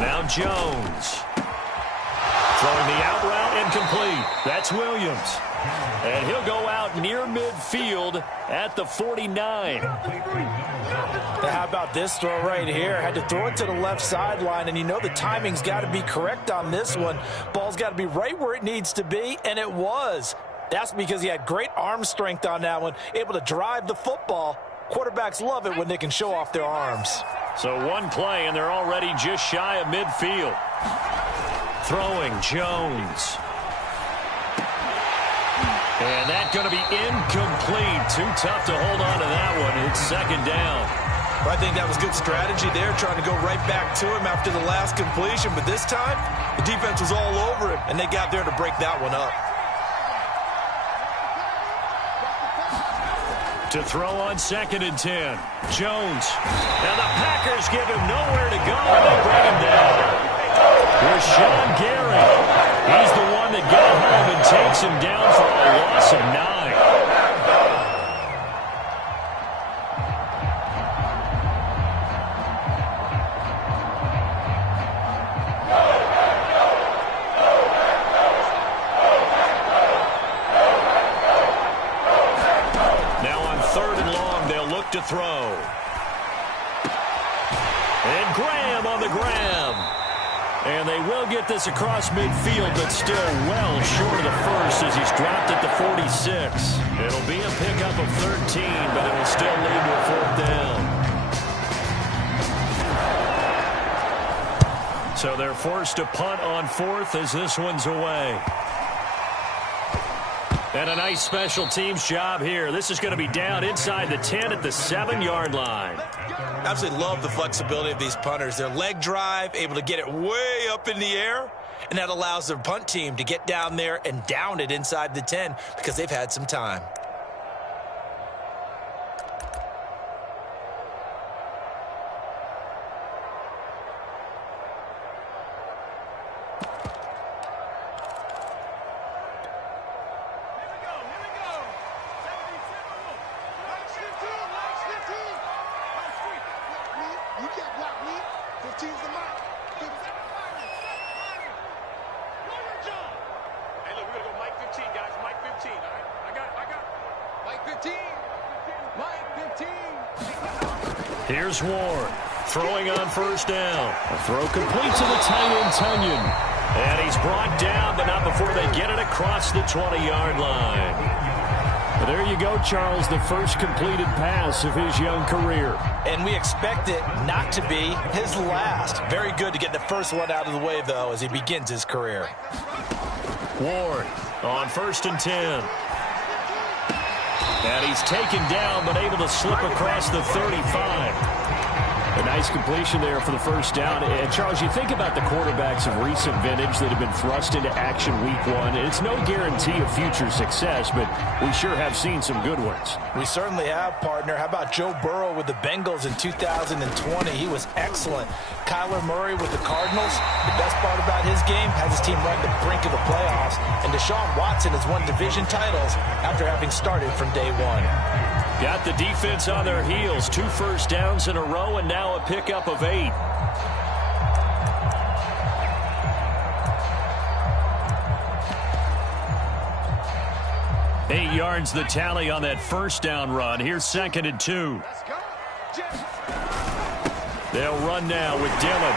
Now Jones. Throwing the out route incomplete. That's Williams. And he'll go out near midfield at the 49. How about this throw right here? Had to throw it to the left sideline, and you know the timing's got to be correct on this one. Ball's got to be right where it needs to be, and it was. That's because he had great arm strength on that one, able to drive the football. Quarterbacks love it when they can show off their arms. So one play, and they're already just shy of midfield. Throwing Jones. And that's going to be incomplete. Too tough to hold on to that one. It's second down. Well, I think that was good strategy there, trying to go right back to him after the last completion. But this time, the defense was all over him, and they got there to break that one up. To throw on 2nd and 10. Jones. And the Packers give him nowhere to go, and they bring him down. Here's Sean Gary. He's the one that got home and takes him down for a loss of 9. Now on 3rd and long, they'll look to throw. And Graham on the grab. And they will get this across midfield, but still well short of the first as he's dropped at the 46. It'll be a pickup of 13, but it'll still lead to a 4th down. So they're forced to punt on 4th as this one's away. And a nice special teams job here. This is going to be down inside the 10 at the 7-yard line. Absolutely love the flexibility of these punters. Their leg drive, able to get it way up in the air, and that allows their punt team to get down there and down it inside the 10 because they've had some time. Here's Ward, throwing on 1st down. A throw complete to the tight end, Tunyon. And he's brought down, but not before they get it across the 20-yard line. But there you go, Charles, the first completed pass of his young career. And we expect it not to be his last. Very good to get the first one out of the way, though, as he begins his career. Ward on 1st and 10. And he's taken down, but able to slip across the 35. A nice completion there for the 1st down. And, Charles, you think about the quarterbacks of recent vintage that have been thrust into action week 1. It's no guarantee of future success, but we sure have seen some good ones. We certainly have, partner. How about Joe Burrow with the Bengals in 2020? He was excellent. Kyler Murray with the Cardinals. The best part about his game has his team right at the brink of the playoffs. And Deshaun Watson has won division titles after having started from day 1. Got the defense on their heels. 2 first downs in a row, and now a pickup of 8. Eight yards the tally on that 1st down run. Here's 2nd and 2. They'll run now with Dillon.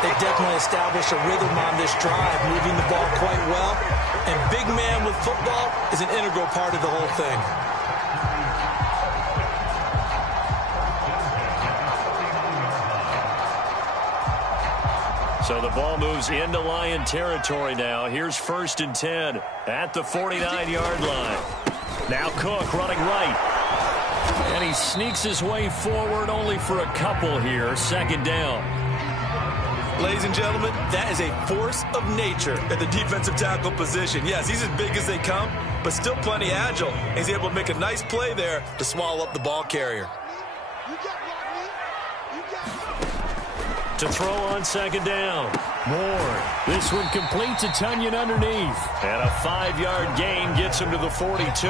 They definitely established a rhythm on this drive, moving the ball quite well. And big man with football is an integral part of the whole thing. So the ball moves into Lion territory now. Here's 1st and 10 at the 49-yard line. Now Cook running right. And he sneaks his way forward only for a couple here. 2nd down. Ladies and gentlemen, that is a force of nature at the defensive tackle position. Yes, he's as big as they come, but still plenty agile. He's able to make a nice play there to swallow up the ball carrier. To throw on 2nd down. Moore. This one complete to Tunyon underneath. And a 5-yard gain gets him to the 42.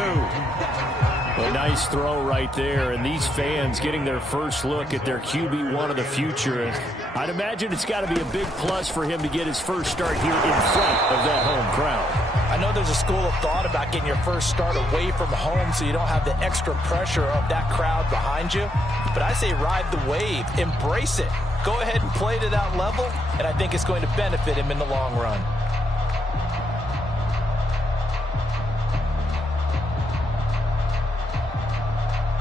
A nice throw right there, and these fans getting their first look at their QB1 of the future. I'd imagine it's got to be a big plus for him to get his first start here in front of that home crowd. I know there's a school of thought about getting your first start away from home so you don't have the extra pressure of that crowd behind you. But I say ride the wave, embrace it. Go ahead and play to that level, and I think it's going to benefit him in the long run.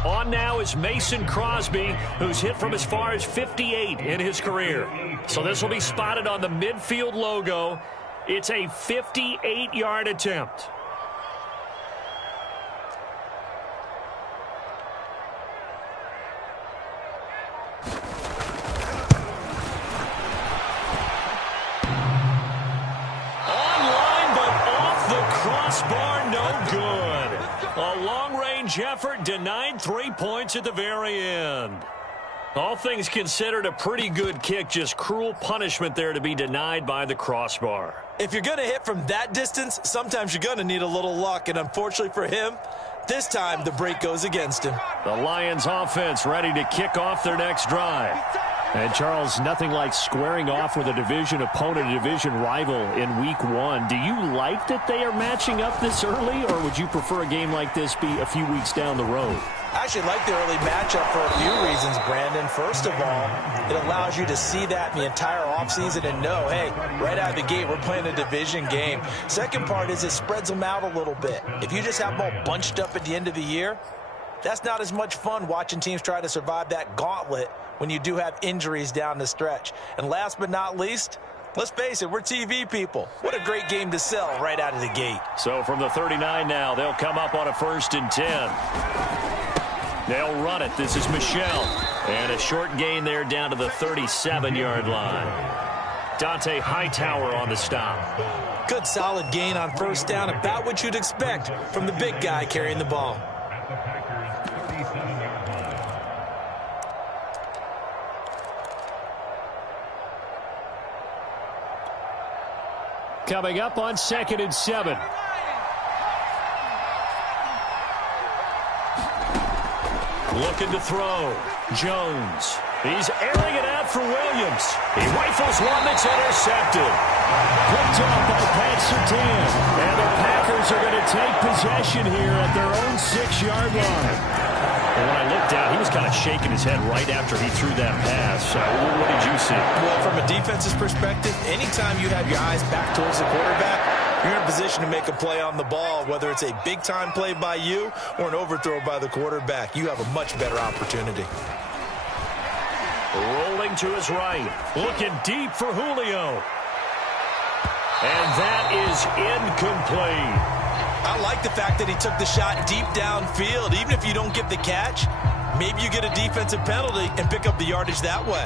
On now is Mason Crosby, who's hit from as far as 58 in his career. So this will be spotted on the midfield logo. It's a 58-yard attempt. Online, but off the crossbar, no good. A long-range effort denied 3 points at the very end. All things considered, a pretty good kick, just cruel punishment there to be denied by the crossbar. If you're going to hit from that distance, sometimes you're going to need a little luck, and unfortunately for him, this time the break goes against him. The Lions offense ready to kick off their next drive. And, Charles, nothing like squaring off with a division opponent, a division rival in Week 1. Do you like that they are matching up this early, or would you prefer a game like this be a few weeks down the road? I actually like the early matchup for a few reasons, Brandon. First of all, it allows you to see that in the entire offseason and know, hey, right out of the gate, we're playing a division game. Second part is it spreads them out a little bit. If you just have them all bunched up at the end of the year, that's not as much fun watching teams try to survive that gauntlet when you do have injuries down the stretch. And last but not least, let's face it, we're TV people. What a great game to sell right out of the gate. So from the 39 now, they'll come up on a 1st and 10. They'll run it. This is Michel. And a short gain there down to the 37-yard line. Dante Hightower on the stop. Good solid gain on 1st down, about what you'd expect from the big guy carrying the ball. Coming up on 2nd and 7. Looking to throw. Jones. He's airing it out for Williams. He rifles one that's intercepted. Picked up by Pat Surtain. And the Packers are going to take possession here at their own 6-yard line. And when I looked down, he was kind of shaking his head right after he threw that pass. What did you see? Well, from a defense's perspective, anytime you have your eyes back towards the quarterback, you're in a position to make a play on the ball, whether it's a big-time play by you or an overthrow by the quarterback. You have a much better opportunity. Rolling to his right. Looking deep for Julio. And that is incomplete. I like the fact that he took the shot deep downfield. Even if you don't get the catch, maybe you get a defensive penalty and pick up the yardage that way.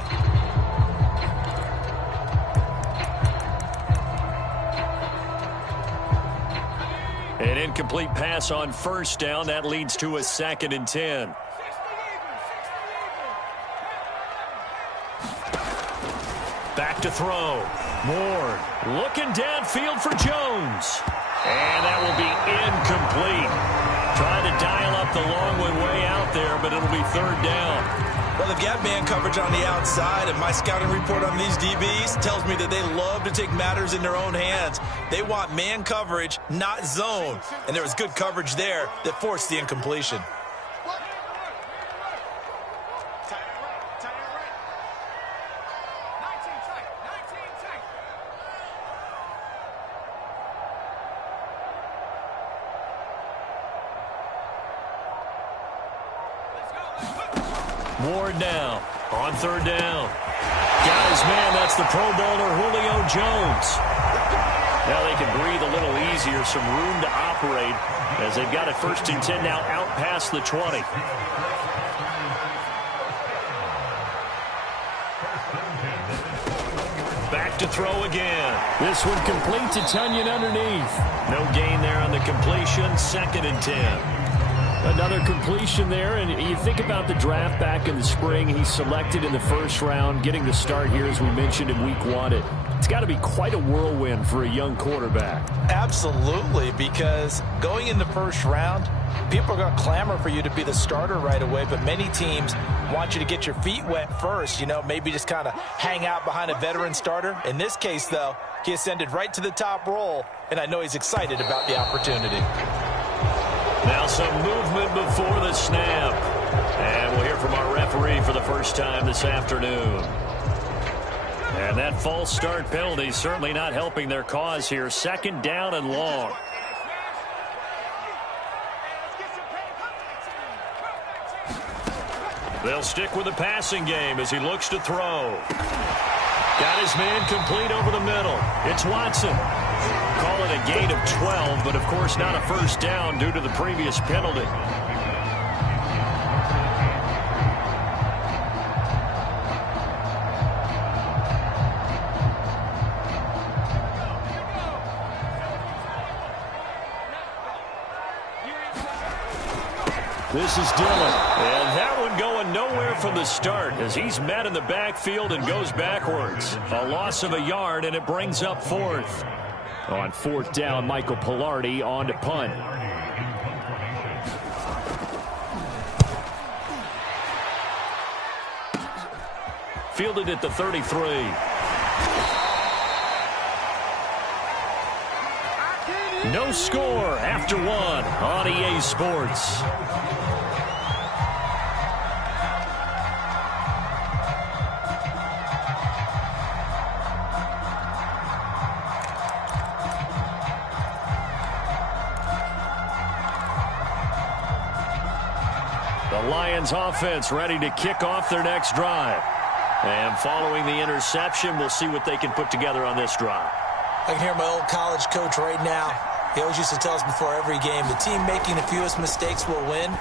An incomplete pass on 1st down. That leads to a 2nd and 10. Back to throw. Moore looking downfield for Jones. And that will be incomplete. Trying to dial up the long way out there, but it'll be 3rd down. Well, they've got man coverage on the outside, and my scouting report on these DBs tells me that they love to take matters in their own hands. They want man coverage, not zone. And there was good coverage there that forced the incompletion. Ward now on 3rd down. Got his man. That's the Pro Bowler Julio Jones. Now they can breathe a little easier. Some room to operate as they've got it 1st and 10 now out past the 20. Back to throw again. This one complete to Tunyon underneath. No gain there on the completion. 2nd and 10. Another completion there, and you think about the draft back in the spring. He's selected in the first round, getting the start here, as we mentioned, in week 1. It's got to be quite a whirlwind for a young quarterback. Absolutely, because going in the first round, people are going to clamor for you to be the starter right away, but many teams want you to get your feet wet first, you know, maybe just kind of hang out behind a veteran starter. In this case, though, he ascended right to the top role, and I know he's excited about the opportunity. Now some movement before the snap. And we'll hear from our referee for the first time this afternoon. And that false start penalty certainly not helping their cause here. 2nd down and long. They'll stick with the passing game as he looks to throw. Got his man complete over the middle. It's Watson. Call it a gain of 12, but of course not a first down due to the previous penalty. This is Dillon, and that one going nowhere from the start as he's met in the backfield and goes backwards. A loss of a yard, and it brings up 4th. On 4th down, Michael Pilardi on to punt. Fielded at the 33. No score after 1 on EA Sports. The Lions offense ready to kick off their next drive. And following the interception, we'll see what they can put together on this drive. I can hear my old college coach right now. He always used to tell us before every game, the team making the fewest mistakes will win.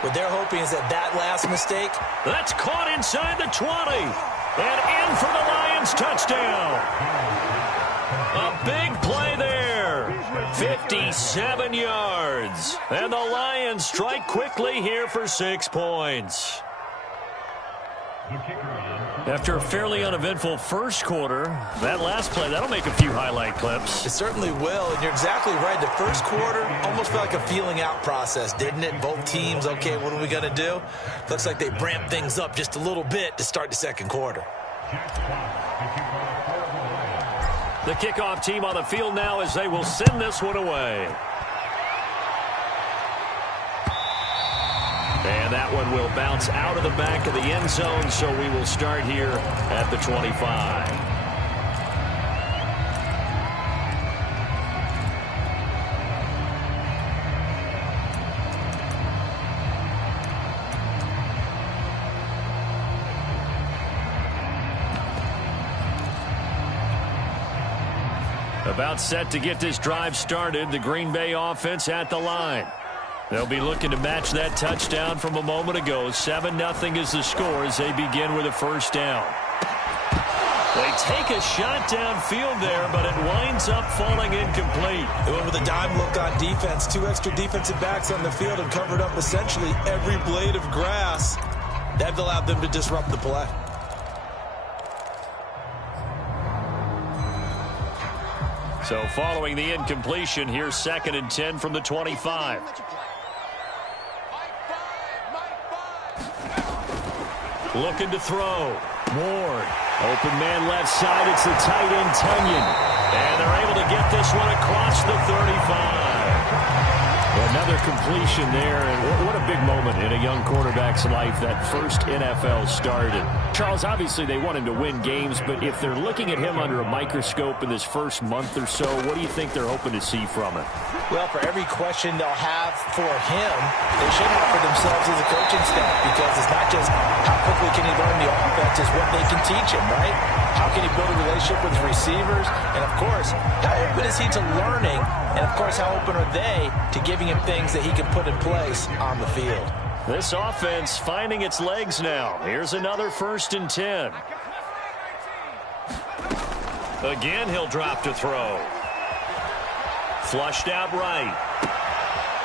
What they're hoping is that last mistake. That's caught inside the 20. And in for the Lions touchdown. A big play there. 57 yards. And the Lions strike quickly here for 6 points. After a fairly uneventful first quarter, that last play, that'll make a few highlight clips. It certainly will, and you're exactly right. The first quarter almost felt like a feeling out process, didn't it? Both teams, okay, what are we going to do? Looks like they ramped things up just a little bit to start the second quarter. The kickoff team on the field now as they will send this one away. And that one will bounce out of the back of the end zone, so we will start here at the 25. About set to get this drive started, the Green Bay offense at the line. They'll be looking to match that touchdown from a moment ago. 7-0 is the score as they begin with a first down. They take a shot downfield there, but it winds up falling incomplete. They went with a dime look on defense. 2 extra defensive backs on the field and covered up essentially every blade of grass. That allowed them to disrupt the play. So following the incompletion, here's 2nd and 10 from the 25. Looking to throw. Ward. Open man left side. It's the tight end, Tunyon. And they're able to get this one across the 35. Another completion there. And what a big moment in a young quarterback's life, that first NFL start. And Charles, obviously they want him to win games, but if they're looking at him under a microscope in this first month or so, what do you think they're hoping to see from him? Well, for every question they'll have for him, they should have for themselves as a coaching staff, because it's not just how quickly can he learn the offense, it's what they can teach him, right? How can he build a relationship with his receivers? And, of course, how open is he to learning? And, of course, how open are they to giving him things that he can put in place on the field? This offense finding its legs now. Here's another 1st and 10. Again, he'll drop to throw. Flushed out right.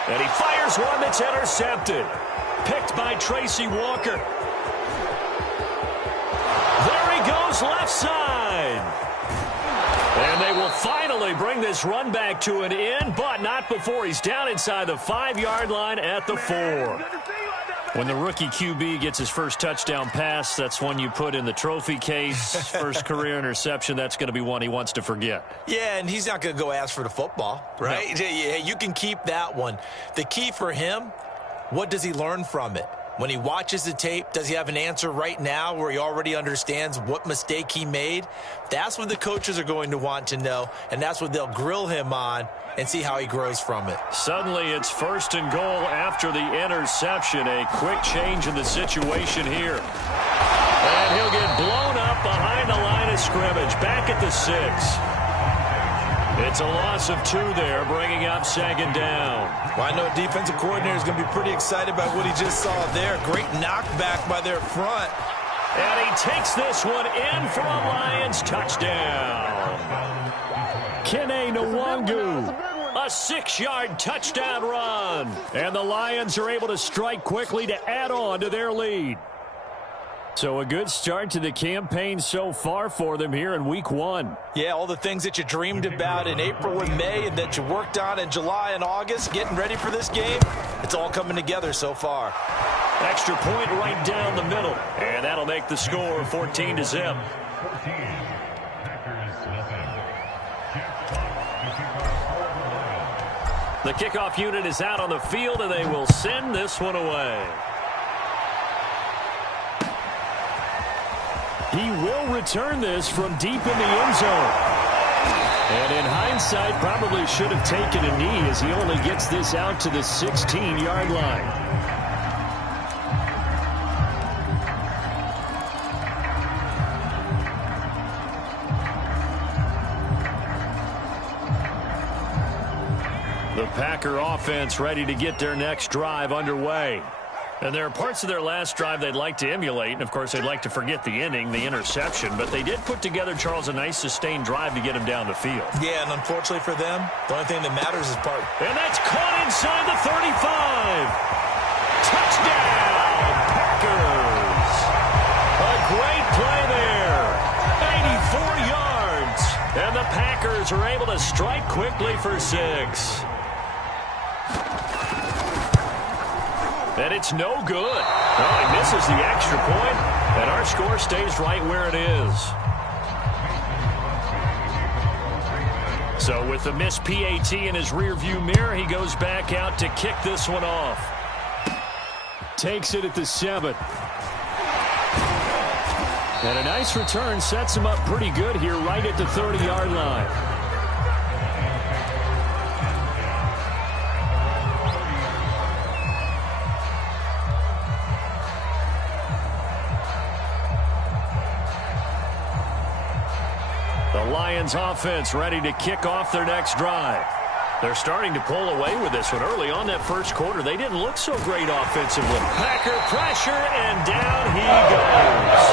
And he fires one that's intercepted. Picked by Tracy Walker. There he goes left side. And they will finally bring this run back to an end, but not before he's down inside the 5-yard line at the 4. When the rookie QB gets his first touchdown pass, that's one you put in the trophy case. First career interception, that's going to be one he wants to forget. Yeah, and he's not going to go ask for the football, right? No. You can keep that one. The key for him, what does he learn from it? When he watches the tape, does he have an answer right now where he already understands what mistake he made? That's what the coaches are going to want to know, and that's what they'll grill him on and see how he grows from it. Suddenly it's 1st and goal after the interception. A quick change in the situation here. And he'll get blown up behind the line of scrimmage, back at the 6. It's a loss of 2 there, bringing up 2nd down. Well, I know a defensive coordinator is going to be pretty excited about what he just saw there. Great knockback by their front. And he takes this one in for a Lions touchdown. Kene Nwangu, a 6-yard touchdown run. And the Lions are able to strike quickly to add on to their lead. So a good start to the campaign so far for them here in week 1. Yeah, all the things that you dreamed about in April and May and that you worked on in July and August, getting ready for this game, it's all coming together so far. Extra point right down the middle, and that'll make the score 14-0. The kickoff unit is out on the field, and they will send this one away. He will return this from deep in the end zone. And in hindsight, probably should have taken a knee as he only gets this out to the 16-yard line. The Packer offense ready to get their next drive underway. And there are parts of their last drive they'd like to emulate. And, of course, they'd like to forget the inning, the interception. But they did put together, Charles, a nice sustained drive to get him down the field. Yeah, and unfortunately for them, the only thing that matters is part. And that's caught inside the 35. Touchdown, Packers. A great play there. 84 yards. And the Packers are able to strike quickly for 6. And it's no good. Oh, he misses the extra point, and our score stays right where it is. So with the missed PAT in his rearview mirror, he goes back out to kick this one off. Takes it at the 7. And a nice return sets him up pretty good here right at the 30-yard line. The Lions offense ready to kick off their next drive. They're starting to pull away with this one. Early on that first quarter, they didn't look so great offensively. Packer pressure, and down he goes.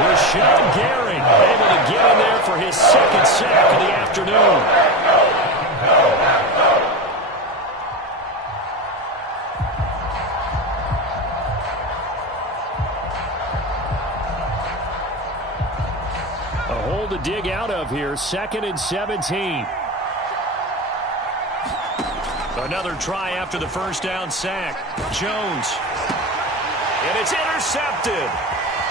Rashawn Gary able to get in there for his 2nd sack of the afternoon. To dig out of here, 2nd and 17. Another try after the first down sack. Jones. And it's intercepted.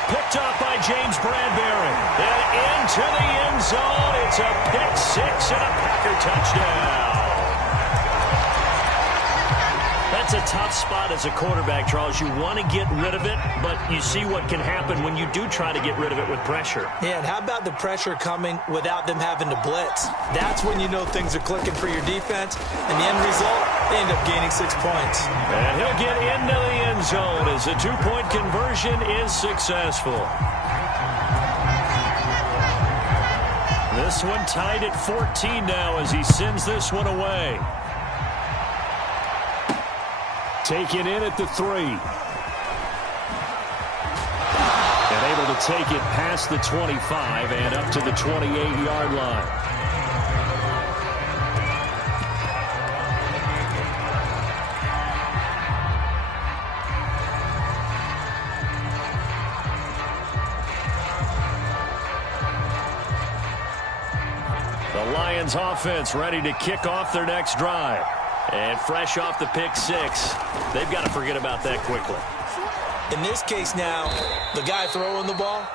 Picked off by James Bradbury. And into the end zone. It's a pick 6 and a Packer touchdown. That's a tough spot as a quarterback, Charles. You want to get rid of it, but you see what can happen when you do try to get rid of it with pressure. Yeah, and how about the pressure coming without them having to blitz? That's when you know things are clicking for your defense. And the end result, they end up gaining 6 points. And he'll get into the end zone as the 2-point conversion is successful. This one tied at 14 now as he sends this one away. Taken in at the 3. And able to take it past the 25 and up to the 28-yard line. Lions offense ready to kick off their next drive. And fresh off the pick six, they've got to forget about that quickly. In this case now, the guy throwing the ball,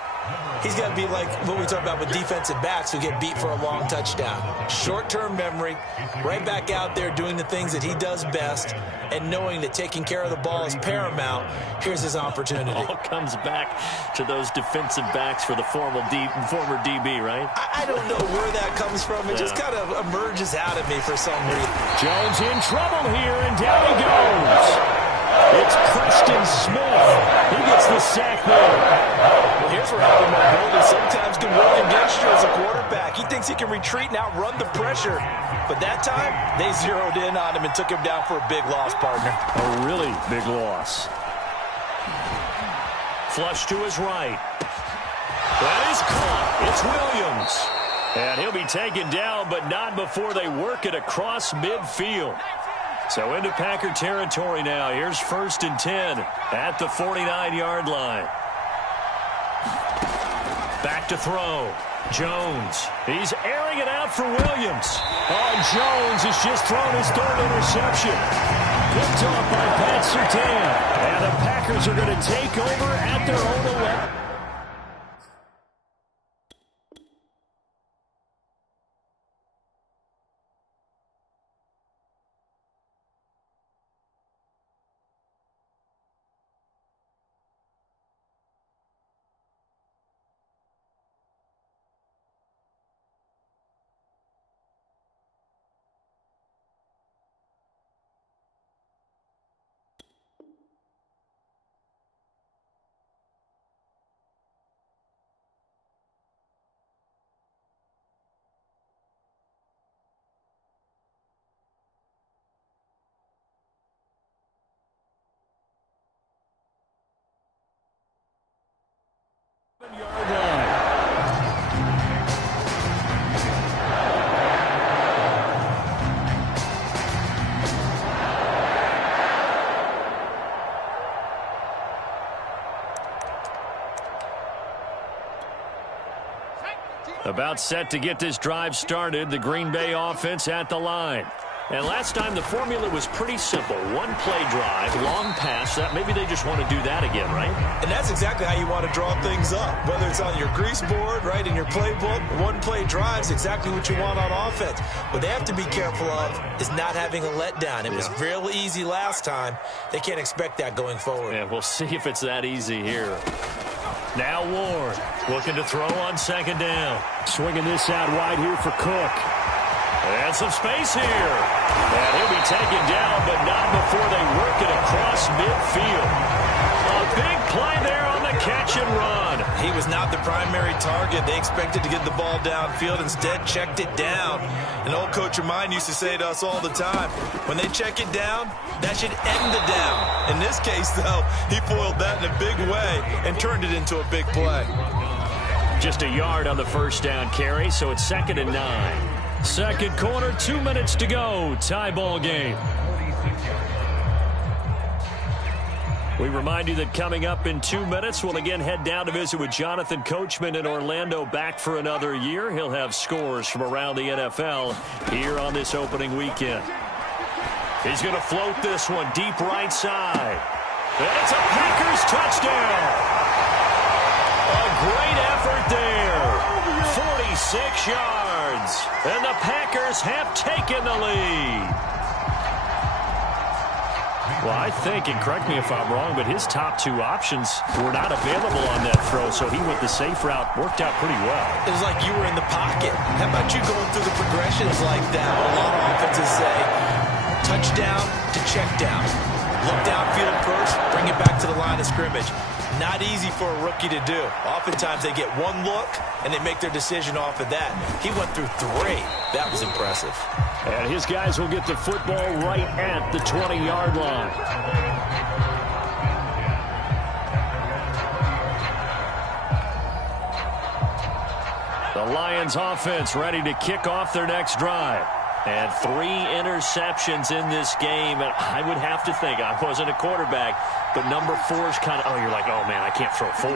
he's got to be like what we talk about with defensive backs who get beat for a long touchdown. Short-term memory, right back out there doing the things that he does best, and knowing that taking care of the ball is paramount. Here's his opportunity. All comes back to those defensive backs for the former DB, right? I don't know where that comes from. It just kind of emerges out of me for some reason. Jones in trouble here, and down he goes. It's Preston Smith. He gets the sack there. Well, here's where having mobility sometimes can work against you as a quarterback. He thinks he can retreat and outrun the pressure. But that time, they zeroed in on him and took him down for a big loss, partner. A really big loss. Flush to his right. That is caught. It's Williams. And he'll be taken down, but not before they work it across midfield. So into Packer territory now. Here's 1st and 10 at the 49-yard line. Back to throw. Jones. He's airing it out for Williams. Oh, Jones has just thrown his 3rd interception. Picked off by Pat Surtain. And the Packers are going to take over at their own 11. About set to get this drive started, the Green Bay offense at the line. And last time the formula was pretty simple. One play drive, long pass. Maybe they just want to do that again, right? And that's exactly how you want to draw things up. Whether it's on your grease board, right, in your playbook, one play drive is exactly what you want on offense. What they have to be careful of is not having a letdown. It was real easy last time. They can't expect that going forward. Yeah, we'll see if it's that easy here. Now Ward looking to throw on 2nd down. Swinging this out wide here for Cook. And some space here. And he'll be taken down, but not before they work it across midfield. A big play there on the catch and run. He was not the primary target. They expected to get the ball downfield. Instead, checked it down. An old coach of mine used to say to us all the time, when they check it down, that should end the down. In this case, though, he foiled that in a big way and turned it into a big play. Just a yard on the 1st down carry, so it's 2nd and 9. Second quarter, 2 minutes to go. Tie ball game. We remind you that coming up in 2 minutes, we'll again head down to visit with Jonathan Coachman in Orlando, back for another year. He'll have scores from around the NFL here on this opening weekend. He's going to float this one deep right side. And it's a Packers touchdown. A great effort there. 46 yards. And the Packers have taken the lead. Well, I think, and correct me if I'm wrong, but his top 2 options were not available on that throw, so he went the safe route. Worked out pretty well. It was like you were in the pocket. How about you going through the progressions like that? A lot of offenses say touchdown to check down. Look downfield first, bring it back to the line of scrimmage. Not easy for a rookie to do. Oftentimes they get one look, and they make their decision off of that. He went through 3. That was impressive. And his guys will get the football right at the 20-yard line. The Lions offense ready to kick off their next drive. And 3 interceptions in this game. And I would have to think, I wasn't a quarterback, but number 4 is kind of, you're like, oh, man, I can't throw 4.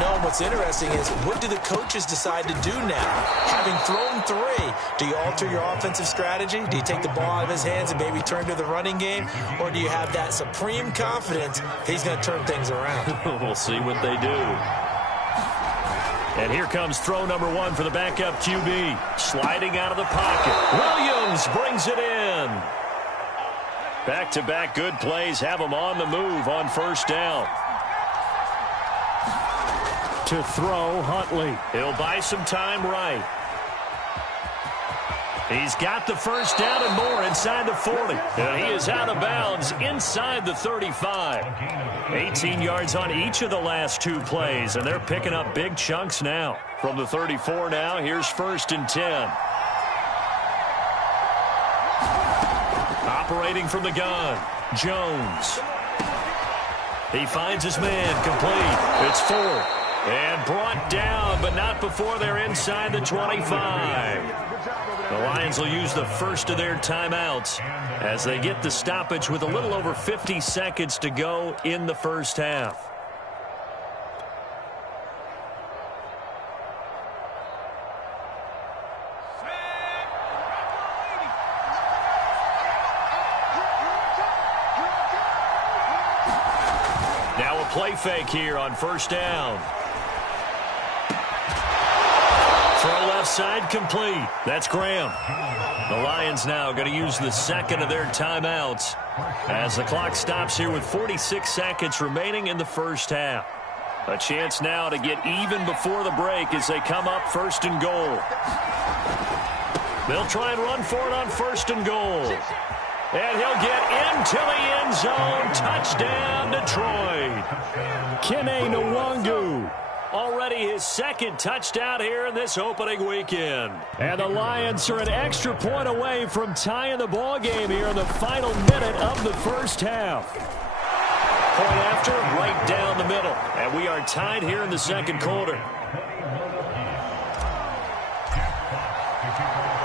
No, what's interesting is, what do the coaches decide to do now? Having thrown 3, do you alter your offensive strategy? Do you take the ball out of his hands and maybe turn to the running game? Or do you have that supreme confidence he's going to turn things around? We'll see what they do. And here comes throw number 1 for the backup QB. Sliding out of the pocket. Williams brings it in. Back-to-back good plays have him on the move on first down. To throw, Huntley. He'll buy some time right. He's got the first down and more inside the 40. And he is out of bounds inside the 35. 18 yards on each of the last 2 plays, and they're picking up big chunks now. From the 34 now, here's 1st and 10. Operating from the gun, Jones. He finds his man, complete. It's 4. And brought down, but not before they're inside the 25. The Lions will use the first of their timeouts as they get the stoppage with a little over 50 seconds to go in the first half. Now a play fake here on first down. Throw left side complete. That's Graham. The Lions now going to use the second of their timeouts as the clock stops here with 46 seconds remaining in the first half. A chance now to get even before the break as they come up 1st and goal. They'll try and run for it on 1st and goal. And he'll get into the end zone. Touchdown, Detroit. Kene Nwangu. Already his 2nd touchdown here in this opening weekend. And the Lions are an extra point away from tying the ball game here in the final minute of the first half. Point after, right down the middle. And we are tied here in the 2nd quarter.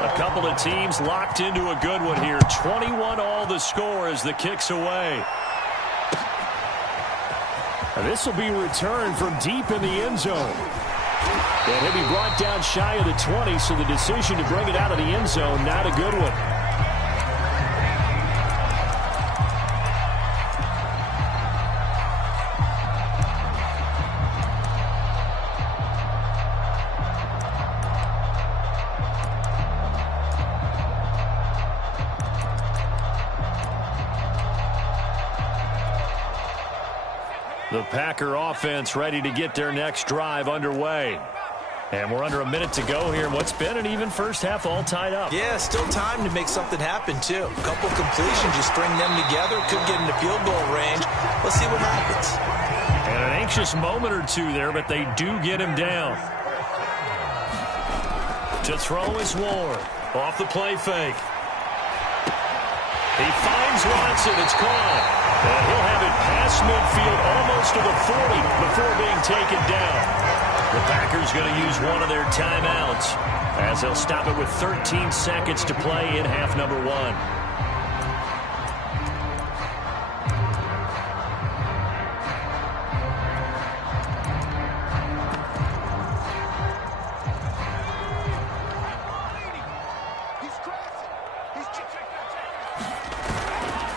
A couple of teams locked into a good one here. 21-all the score as the kick's away. And this will be returned from deep in the end zone. And he'll be brought down shy of the 20, so the decision to bring it out of the end zone, not a good one. The Packer offense ready to get their next drive underway. And we're under a minute to go here in what's been an even first half, all tied up. Yeah, still time to make something happen, too. A couple completions, you string them together, could get into field goal range. Let's see what happens. And an anxious moment or 2 there, but they do get him down. To throw is Ward. Off the play fake. He finds Watson. It's caught. And he'll have it past midfield, almost to the 40 before being taken down. The Packers going to use one of their timeouts as they'll stop it with 13 seconds to play in half number 1.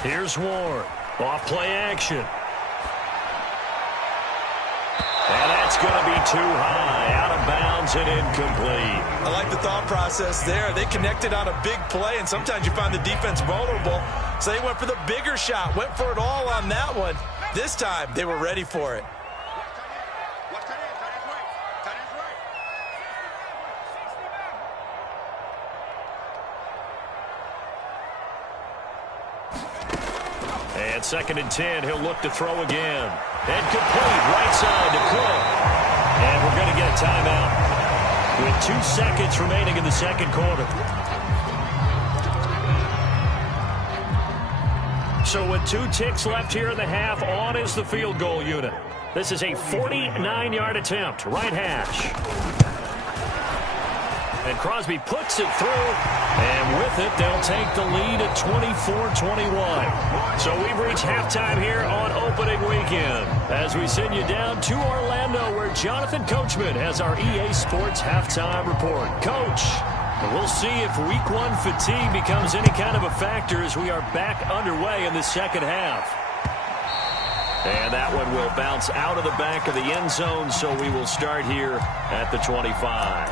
Here's Ward. Off play action. And that's going to be too high. Out of bounds and incomplete. I like the thought process there. They connected on a big play, and sometimes you find the defense vulnerable. So they went for the bigger shot. Went for it all on that one. This time, they were ready for it. And 2nd and 10, he'll look to throw again. And complete, right side to Cook. And we're going to get a timeout with 2 seconds remaining in the 2nd quarter. So with 2 ticks left here in the half, on is the field goal unit. This is a 49-yard attempt, right hash. And Crosby puts it through, and with it, they'll take the lead at 24-21. So we've reached halftime here on opening weekend as we send you down to Orlando, where Jonathan Coachman has our EA Sports halftime report. Coach, we'll see if week one fatigue becomes any kind of a factor as we are back underway in the second half. And that one will bounce out of the back of the end zone, so we will start here at the 25.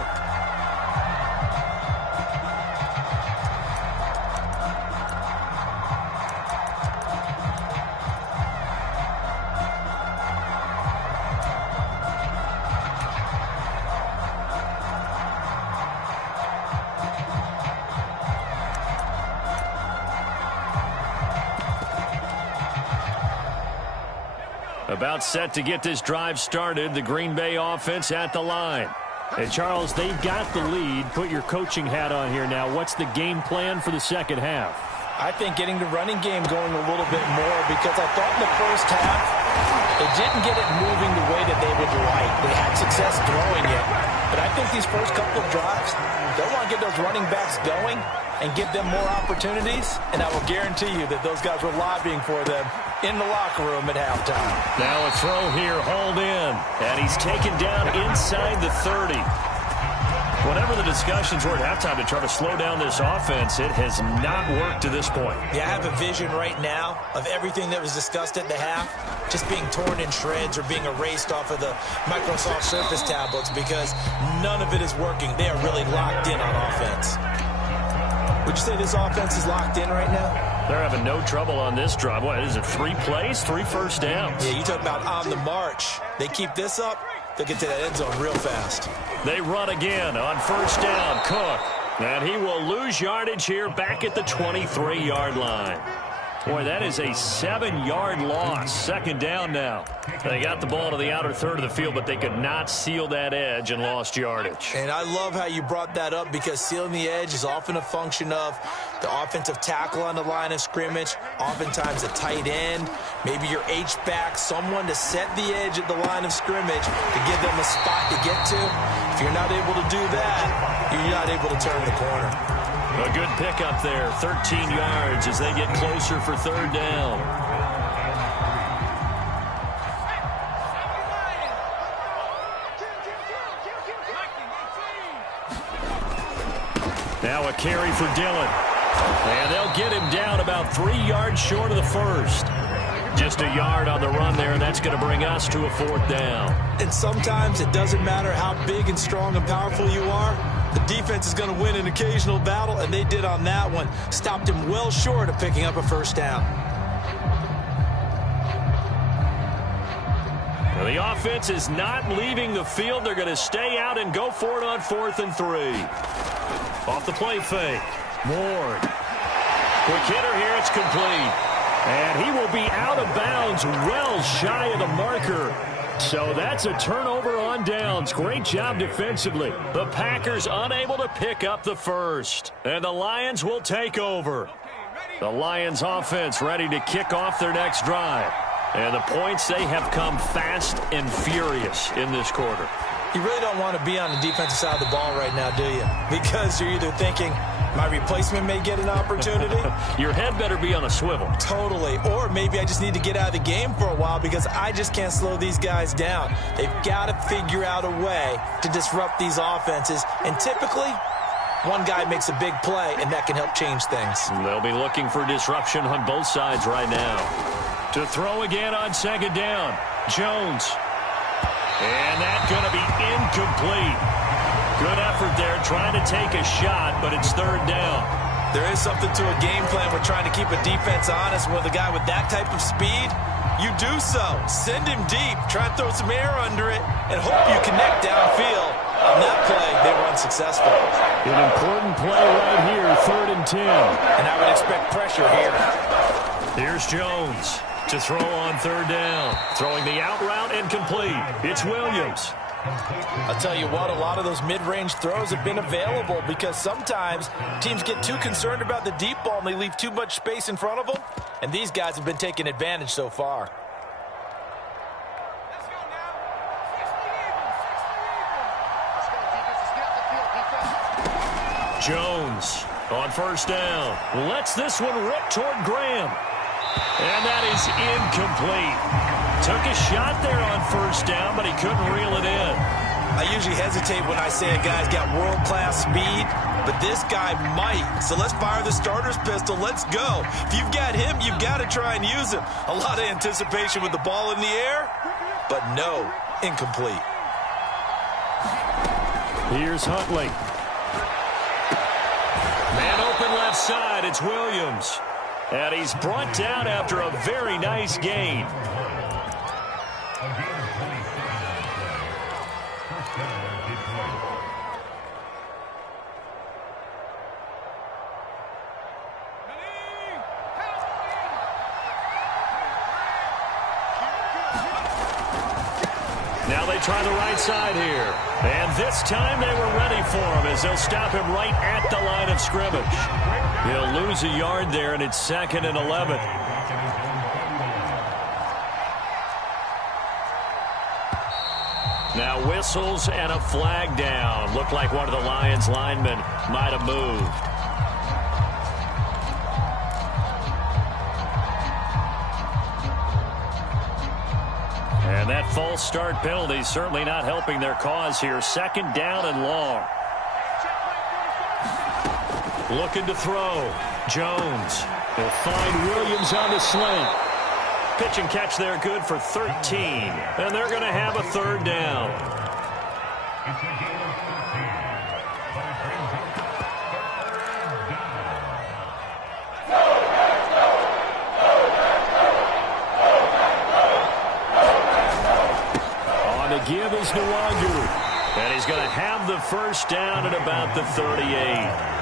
About set to get this drive started, the Green Bay offense at the line. And Charles, they've got the lead. Put your coaching hat on here now. What's the game plan for the second half? I think getting the running game going a little bit more, because I thought in the first half they didn't get it moving the way that they would like. They had success throwing it, but I think these first couple of drives, they want to get those running backs going and give them more opportunities, and I will guarantee you that those guys were lobbying for them in the locker room at halftime. Now a throw here, hauled in, and he's taken down inside the 30. Whatever the discussions were at halftime to try to slow down this offense, it has not worked to this point. Yeah, I have a vision right now of everything that was discussed at the half just being torn in shreds or being erased off of the Microsoft Surface tablets, because none of it is working. They are really locked in on offense. Would you say this offense is locked in right now? They're having no trouble on this drive. What is it, 3 plays, 3 first downs? Yeah, you talk about on the march. They keep this up, they'll get to that end zone real fast. They run again on first down. Cook. And he will lose yardage here back at the 23-yard line. Boy, that is a 7-yard loss. Second down now. They got the ball to the outer third of the field, but they could not seal that edge and lost yardage. And I love how you brought that up, because sealing the edge is often a function of the offensive tackle on the line of scrimmage, oftentimes a tight end, maybe your H-back, someone to set the edge at the line of scrimmage to give them a spot to get to. If you're not able to do that, you're not able to turn the corner. A good pickup there, 13 yards as they get closer for third down. Now a carry for Dillon. And they'll get him down about 3 yards short of the first. Just a yard on the run there, and that's going to bring us to a fourth down. And sometimes it doesn't matter how big and strong and powerful you are. The defense is going to win an occasional battle, and they did on that one. Stopped him well short of picking up a first down. Well, the offense is not leaving the field. They're going to stay out and go for it on 4th and 3. Off the play fake. Ward. Quick hitter here. It's complete. And he will be out of bounds, well shy of the marker. So that's a turnover on downs. Great job defensively. The Packers unable to pick up the first. And the Lions will take over. The Lions offense ready to kick off their next drive. And the points, they have come fast and furious in this quarter. You really don't want to be on the defensive side of the ball right now, do you? Because you're either thinking, my replacement may get an opportunity. Your head better be on a swivel. Totally. Or maybe I just need to get out of the game for a while, because I just can't slow these guys down. They've got to figure out a way to disrupt these offenses. And typically, one guy makes a big play, and that can help change things. They'll be looking for disruption on both sides right now. To throw again on second down. Jones. And that's going to be incomplete. Good effort there trying to take a shot, but it's third down. There is something to a game plan. We're trying to keep a defense honest. With a guy with that type of speed, you do so. Send him deep. Try and throw some air under it and hope you connect downfield. On that play, they were unsuccessful. An important play right here, 3rd and 10. And I would expect pressure here. Here's Jones to throw on third down. Throwing the out route and complete. It's Williams. I'll tell you what, a lot of those mid-range throws have been available, because sometimes teams get too concerned about the deep ball and they leave too much space in front of them, and these guys have been taking advantage so far. Jones on first down. Lets this one rip toward Graham. And that is incomplete. Took a shot there on first down, but he couldn't reel it in. I usually hesitate when I say a guy's got world-class speed, but this guy might. So let's fire the starter's pistol. Let's go. If you've got him, you've got to try and use him. A lot of anticipation with the ball in the air, but no, incomplete. Here's Huntley. Man open left side. It's Williams. And he's brought down after a very nice gain. Now they try the right side here. And this time they were ready for him as they'll stop him right at the line of scrimmage. He'll lose a yard there, and it's 2nd and 11. Now whistles and a flag down. Looked like one of the Lions linemen might have moved. And that false start penalty certainly not helping their cause here. 2nd down and long. Looking to throw. Jones will find Williams on the slant. Pitch and catch there good for 13. And they're going to have a 3rd down. On the give is Nwangu. And he's going to have the 1st down at about the 38.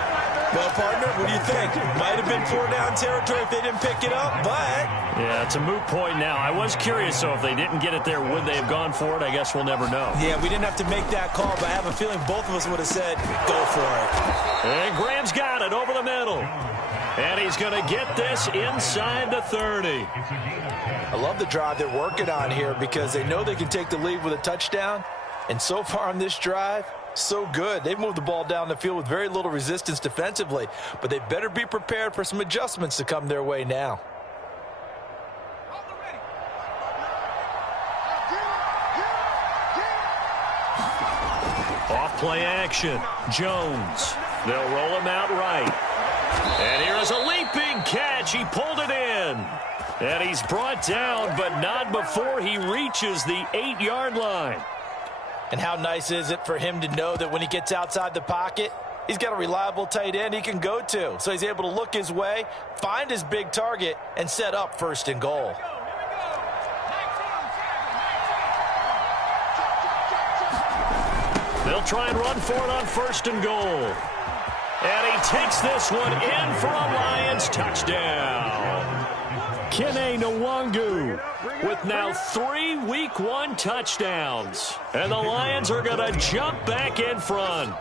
Well, partner, what do you think? Might have been 4-down territory if they didn't pick it up, but... Yeah, it's a moot point now. I was curious, so if they didn't get it there, would they have gone for it? I guess we'll never know. Yeah, we didn't have to make that call, but I have a feeling both of us would have said, go for it. And Graham's got it over the middle. And he's going to get this inside the 30. I love the drive they're working on here because they know they can take the lead with a touchdown. And so far on this drive, so good. They've moved the ball down the field with very little resistance defensively, but they better be prepared for some adjustments to come their way now. Off play action. Jones. They'll roll him out right. And here's a leaping catch. He pulled it in. And he's brought down, but not before he reaches the 8-yard line. And how nice is it for him to know that when he gets outside the pocket, he's got a reliable tight end he can go to. So he's able to look his way, find his big target, and set up 1st and goal. They'll try and run for it on 1st and goal. And he takes this one in for a Lions touchdown. Kene Nwangu with now 3 Week 1 touchdowns. And the Lions are going to jump back in front.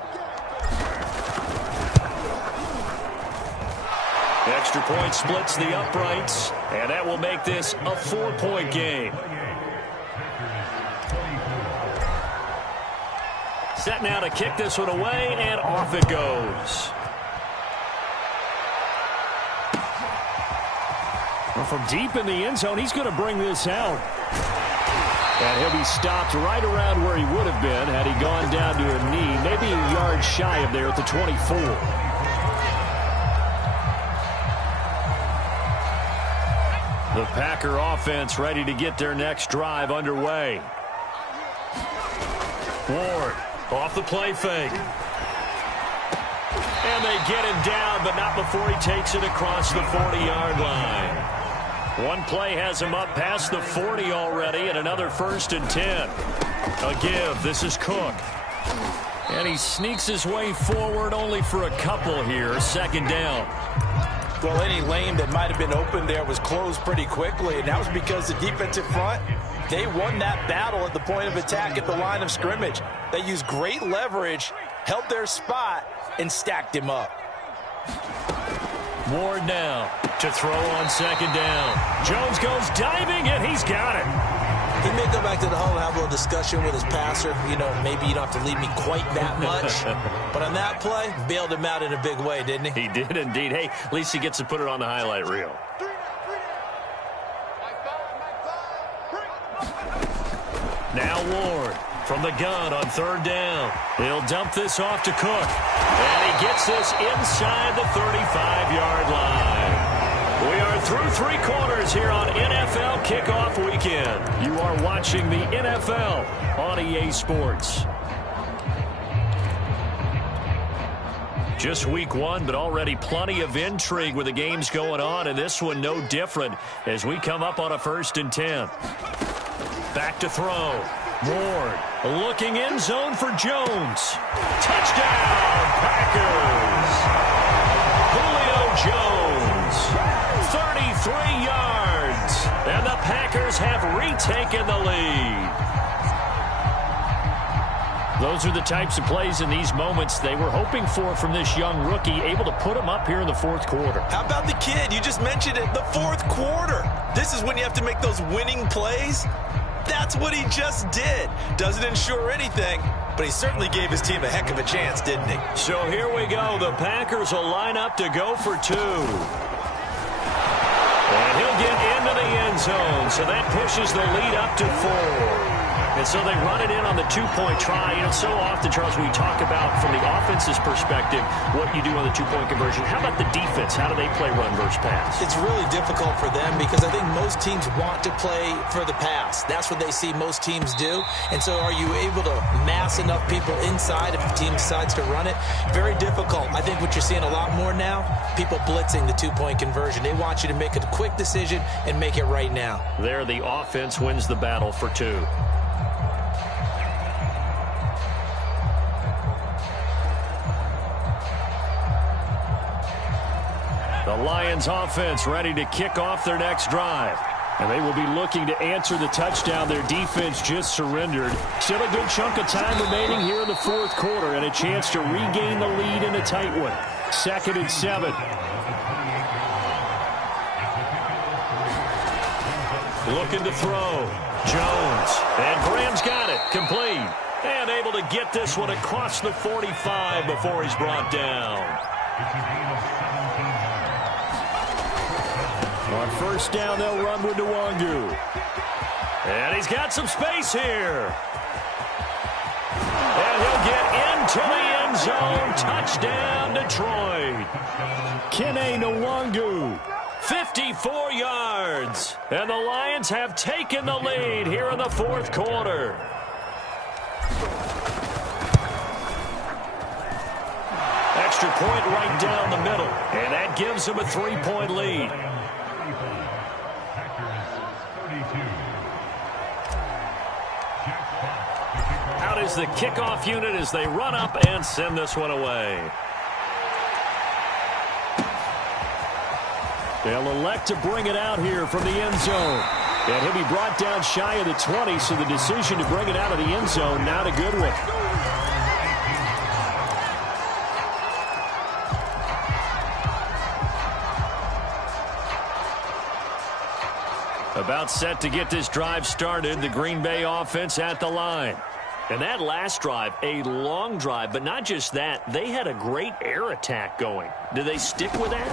Extra point splits the uprights, and that will make this a 4-point game. Set now to kick this one away, and off it goes. Well, from deep in the end zone, he's going to bring this out. And he'll be stopped right around where he would have been had he gone down to a knee, maybe a yard shy of there at the 24. The Packer offense ready to get their next drive underway. Ward off the play fake. And they get him down, but not before he takes it across the 40-yard line. One play has him up past the 40 already, and another 1st and 10. A give. This is Cook. And he sneaks his way forward only for a couple here. 2nd down. Well, any lane that might have been open there was closed pretty quickly, and that was because the defensive front, they won that battle at the point of attack at the line of scrimmage. They used great leverage, held their spot, and stacked him up. Ward now to throw on 2nd down. Jones goes diving, and he's got it. He may go back to the huddle and have a little discussion with his passer. You know, maybe you don't have to leave me quite that much. But on that play, bailed him out in a big way, didn't he? He did indeed. Hey, at least he gets to put it on the highlight reel. Now Ward from the gun on third down. He'll dump this off to Cook. And he gets this inside the 35-yard line. We are through three quarters here on NFL Kickoff Weekend. You are watching the NFL on EA Sports. Just week one, but already plenty of intrigue with the games going on, and this one no different as we come up on a 1st and 10. Back to throw. Ward looking end zone for Jones. Touchdown, Packers. Julio Jones, 33 yards. And the Packers have retaken the lead. Those are the types of plays in these moments they were hoping for from this young rookie, able to put him up here in the fourth quarter. How about the kid? You just mentioned it, the fourth quarter. This is when you have to make those winning plays. That's what he just did. Doesn't ensure anything, but he certainly gave his team a heck of a chance, didn't he? So here we go. The Packers will line up to go for two. And he'll get into the end zone, so that pushes the lead up to 4. And so they run it in on the two-point try. You know, so often, Charles, we talk about from the offense's perspective what you do on the two-point conversion. How about the defense? How do they play run versus pass? It's really difficult for them because I think most teams want to play for the pass. That's what they see most teams do. And so are you able to mass enough people inside if the team decides to run it? Very difficult. I think what you're seeing a lot more now, people blitzing the two-point conversion. They want you to make a quick decision and make it right now. There, the offense wins the battle for two. The Lions offense ready to kick off their next drive. And they will be looking to answer the touchdown their defense just surrendered. Still a good chunk of time remaining here in the fourth quarter and a chance to regain the lead in a tight one. 2nd and 7. Looking to throw. Jones. And Graham's got it. Complete. And able to get this one across the 45 before he's brought down. On 1st down, they'll run with Nwangu. And he's got some space here. And he'll get into the end zone. Touchdown, Detroit. Kene Nwangu, 54 yards. And the Lions have taken the lead here in the fourth quarter. Extra point right down the middle. And that gives them a 3-point lead. Out is the kickoff unit as they run up and send this one away. They'll elect to bring it out here from the end zone. And he'll be brought down shy of the 20, so the decision to bring it out of the end zone, not a good one. About set to get this drive started, the Green Bay offense at the line. And that last drive, a long drive, but not just that, they had a great air attack going. Do they stick with that?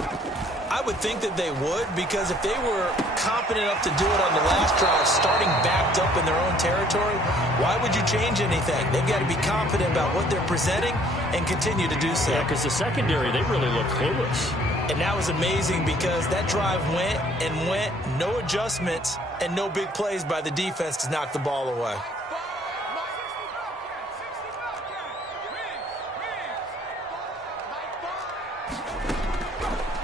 I would think that they would, because if they were confident enough to do it on the last drive, starting backed up in their own territory, why would you change anything? They've got to be confident about what they're presenting and continue to do so. Yeah, because the secondary, they really look clueless. And that was amazing because that drive went and went, no adjustments, and no big plays by the defense to knock the ball away.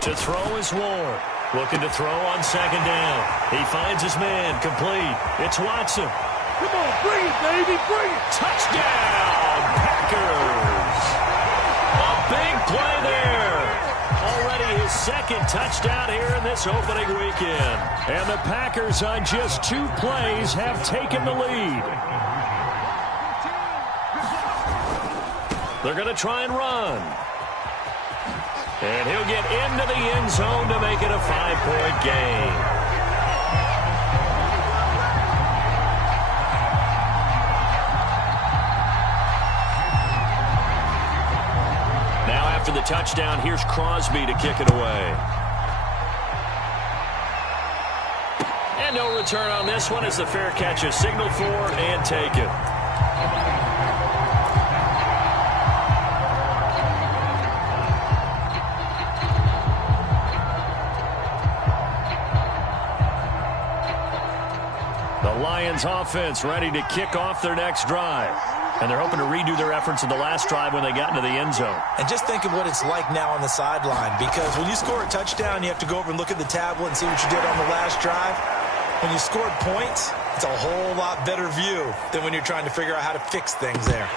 To throw is Ward. Looking to throw on 2nd down. He finds his man. Complete. It's Watson. Come on, bring it, baby, bring it. Touchdown, Packers. A big play there. Already his 2nd touchdown here in this opening weekend. And the Packers on just 2 plays have taken the lead. They're going to try and run. And he'll get into the end zone to make it a 5-point game. After the touchdown, here's Crosby to kick it away. And no return on this one as the fair catch is signaled for and taken. The Lions offense ready to kick off their next drive. And they're hoping to redo their efforts in the last drive when they got into the end zone. And just think of what it's like now on the sideline, because when you score a touchdown, you have to go over and look at the tablet and see what you did on the last drive. When you scored points, it's a whole lot better view than when you're trying to figure out how to fix things there.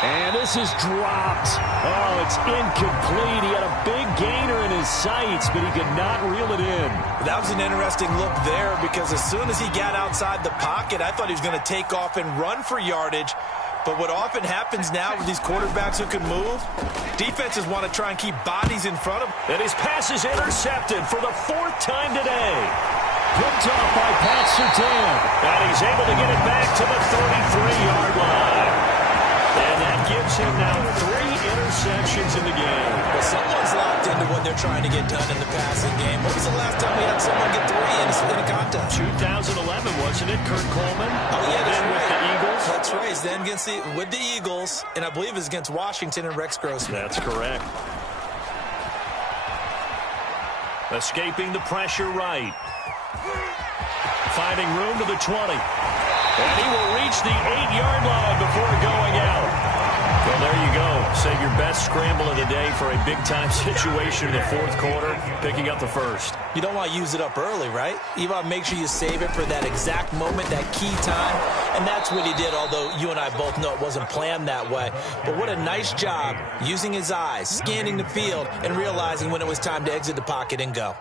And this is dropped. Oh, it's incomplete. He had a big gainer in his sights, but he could not reel it in. That was an interesting look there, because as soon as he got outside the pocket, I thought he was going to take off and run for yardage. But what often happens now with these quarterbacks who can move, defenses want to try and keep bodies in front of them. And his pass is intercepted for the 4th time today. Picked off by Pat Surtain. And he's able to get it back to the 33-yard line. And that gives him now 3 interceptions in the game. Well, someone's locked into what they're trying to get done in the passing game. When was the last time we had someone get 3 in a contest? 2011, wasn't it? Kurt Coleman. Oh, yeah, that's right. With the Eagles. That's right. He's then with the Eagles, and I believe it's against Washington and Rex Grossman. That's correct. Escaping the pressure right. Finding room to the 20. And he will reach the 8-yard line before going out. Well, there you go. Save your best scramble of the day for a big-time situation in the 4th quarter, picking up the 1st. You don't want to use it up early, right? You want to make sure you save it for that exact moment, that key time. And that's what he did, although you and I both know it wasn't planned that way. But what a nice job using his eyes, scanning the field, and realizing when it was time to exit the pocket and go.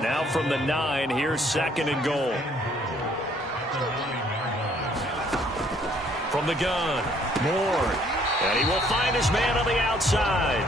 Now from the 9, here's 2nd and goal. From the gun, Moore. And he will find his man on the outside.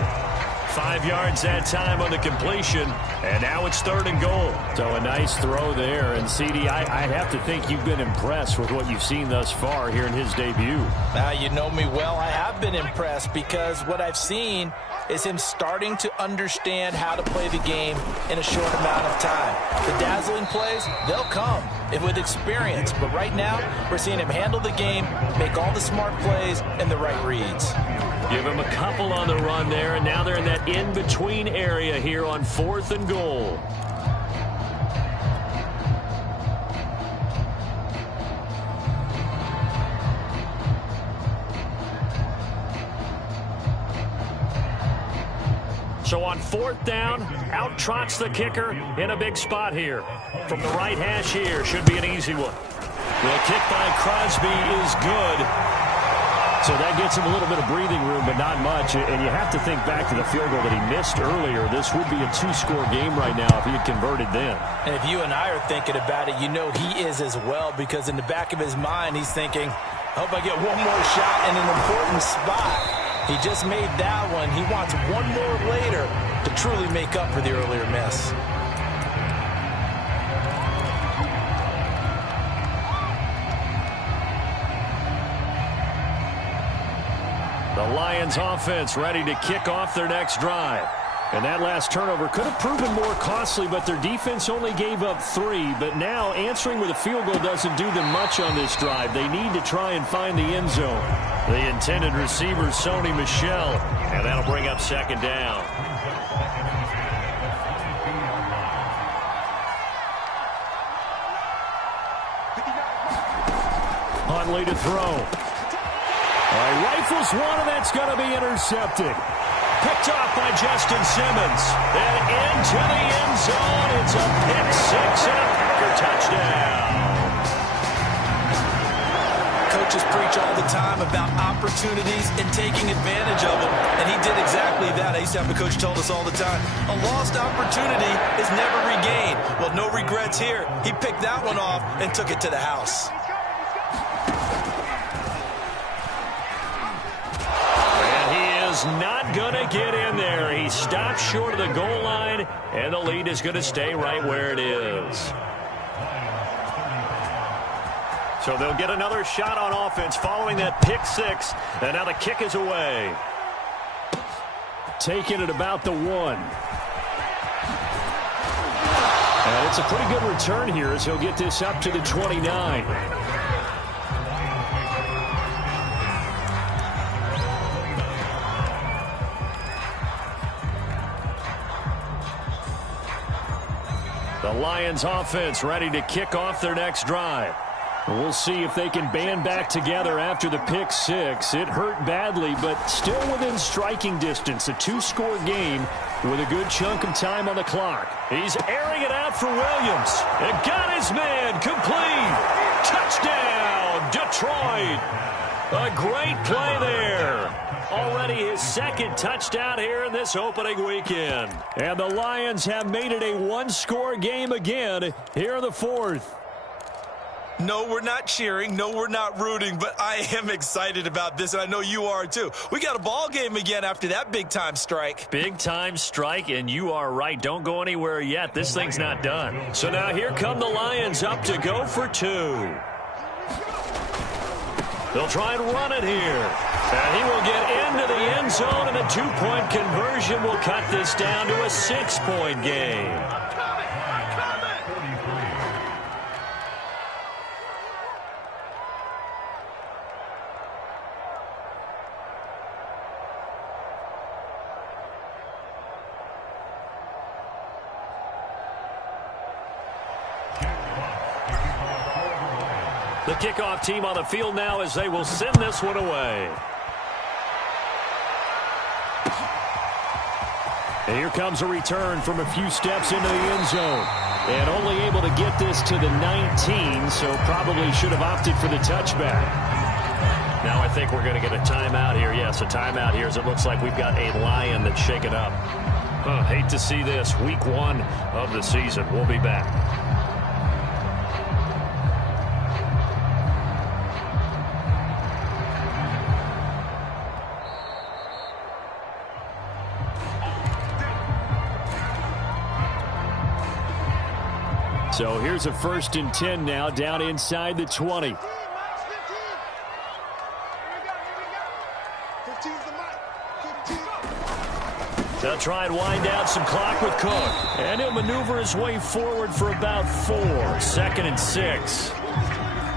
5 yards that time on the completion. And now it's 3rd and goal. So a nice throw there. And, CD, I'd have to think you've been impressed with what you've seen thus far here in his debut. Now, you know me well. I have been impressed because what I've seen is him starting to understand how to play the game in a short amount of time. The dazzling plays, they'll come with experience. But right now, we're seeing him handle the game, make all the smart plays, and the right reads. Give him a couple on the run there, and now they're in that in-between area here on 4th and goal. So on 4th down, out trots the kicker in a big spot here. From the right hash here, should be an easy one. The kick by Crosby is good. So that gets him a little bit of breathing room, but not much. And you have to think back to the field goal that he missed earlier. This would be a 2-score game right now if he had converted then. And if you and I are thinking about it, you know he is as well, because in the back of his mind, he's thinking, I hope I get one more shot in an important spot. He just made that one. He wants one more later to truly make up for the earlier miss. The Lions offense ready to kick off their next drive. And that last turnover could have proven more costly, but their defense only gave up 3. But now answering with a field goal doesn't do them much on this drive. They need to try and find the end zone. The intended receiver, Sony Michel, and that'll bring up 2nd down. Huntley to throw. All right, rifles one, and that's going to be intercepted. Picked off by Justin Simmons. And into the end zone. It's a pick-6 and a Packer touchdown. Coaches preach all the time about opportunities and taking advantage of them, and he did exactly that. I used to have a coach tell us all the time, a lost opportunity is never regained. Well, no regrets here. He picked that one off and took it to the house. And he is not going to get in there. He stopped short of the goal line, and the lead is going to stay right where it is. So they'll get another shot on offense following that pick-6, and now the kick is away. taken at about the 1. And it's a pretty good return here as he'll get this up to the 29. The Lions offense ready to kick off their next drive. We'll see if they can band back together after the pick 6. It hurt badly, but still within striking distance. A 2-score game with a good chunk of time on the clock. He's airing it out for Williams. It got his man complete. Touchdown, Detroit. A great play there. Already his second touchdown here in this opening weekend. And the Lions have made it a 1-score game again here in the 4th. No, we're not cheering. No, we're not rooting, but I am excited about this, and I know you are too. We got a ball game again after that big-time strike. Big-time strike, and you are right. Don't go anywhere yet. This thing's not done. So now here come the Lions up to go for 2. They'll try and run it here. And he will get into the end zone, and a 2-point conversion will cut this down to a 6-point game. The kickoff team on the field now as they will send this one away. And here comes a return from a few steps into the end zone. And only able to get this to the 19, so probably should have opted for the touchback. Now I think we're going to get a timeout here. Yes, a timeout here as it looks like we've got a Lion that's shaken up. Hate to see this. Week 1 of the season. We'll be back. So here's a 1st and 10 now down inside the 20. They'll try and wind down some clock with Cook. And he'll maneuver his way forward for about 4. 2nd and 6.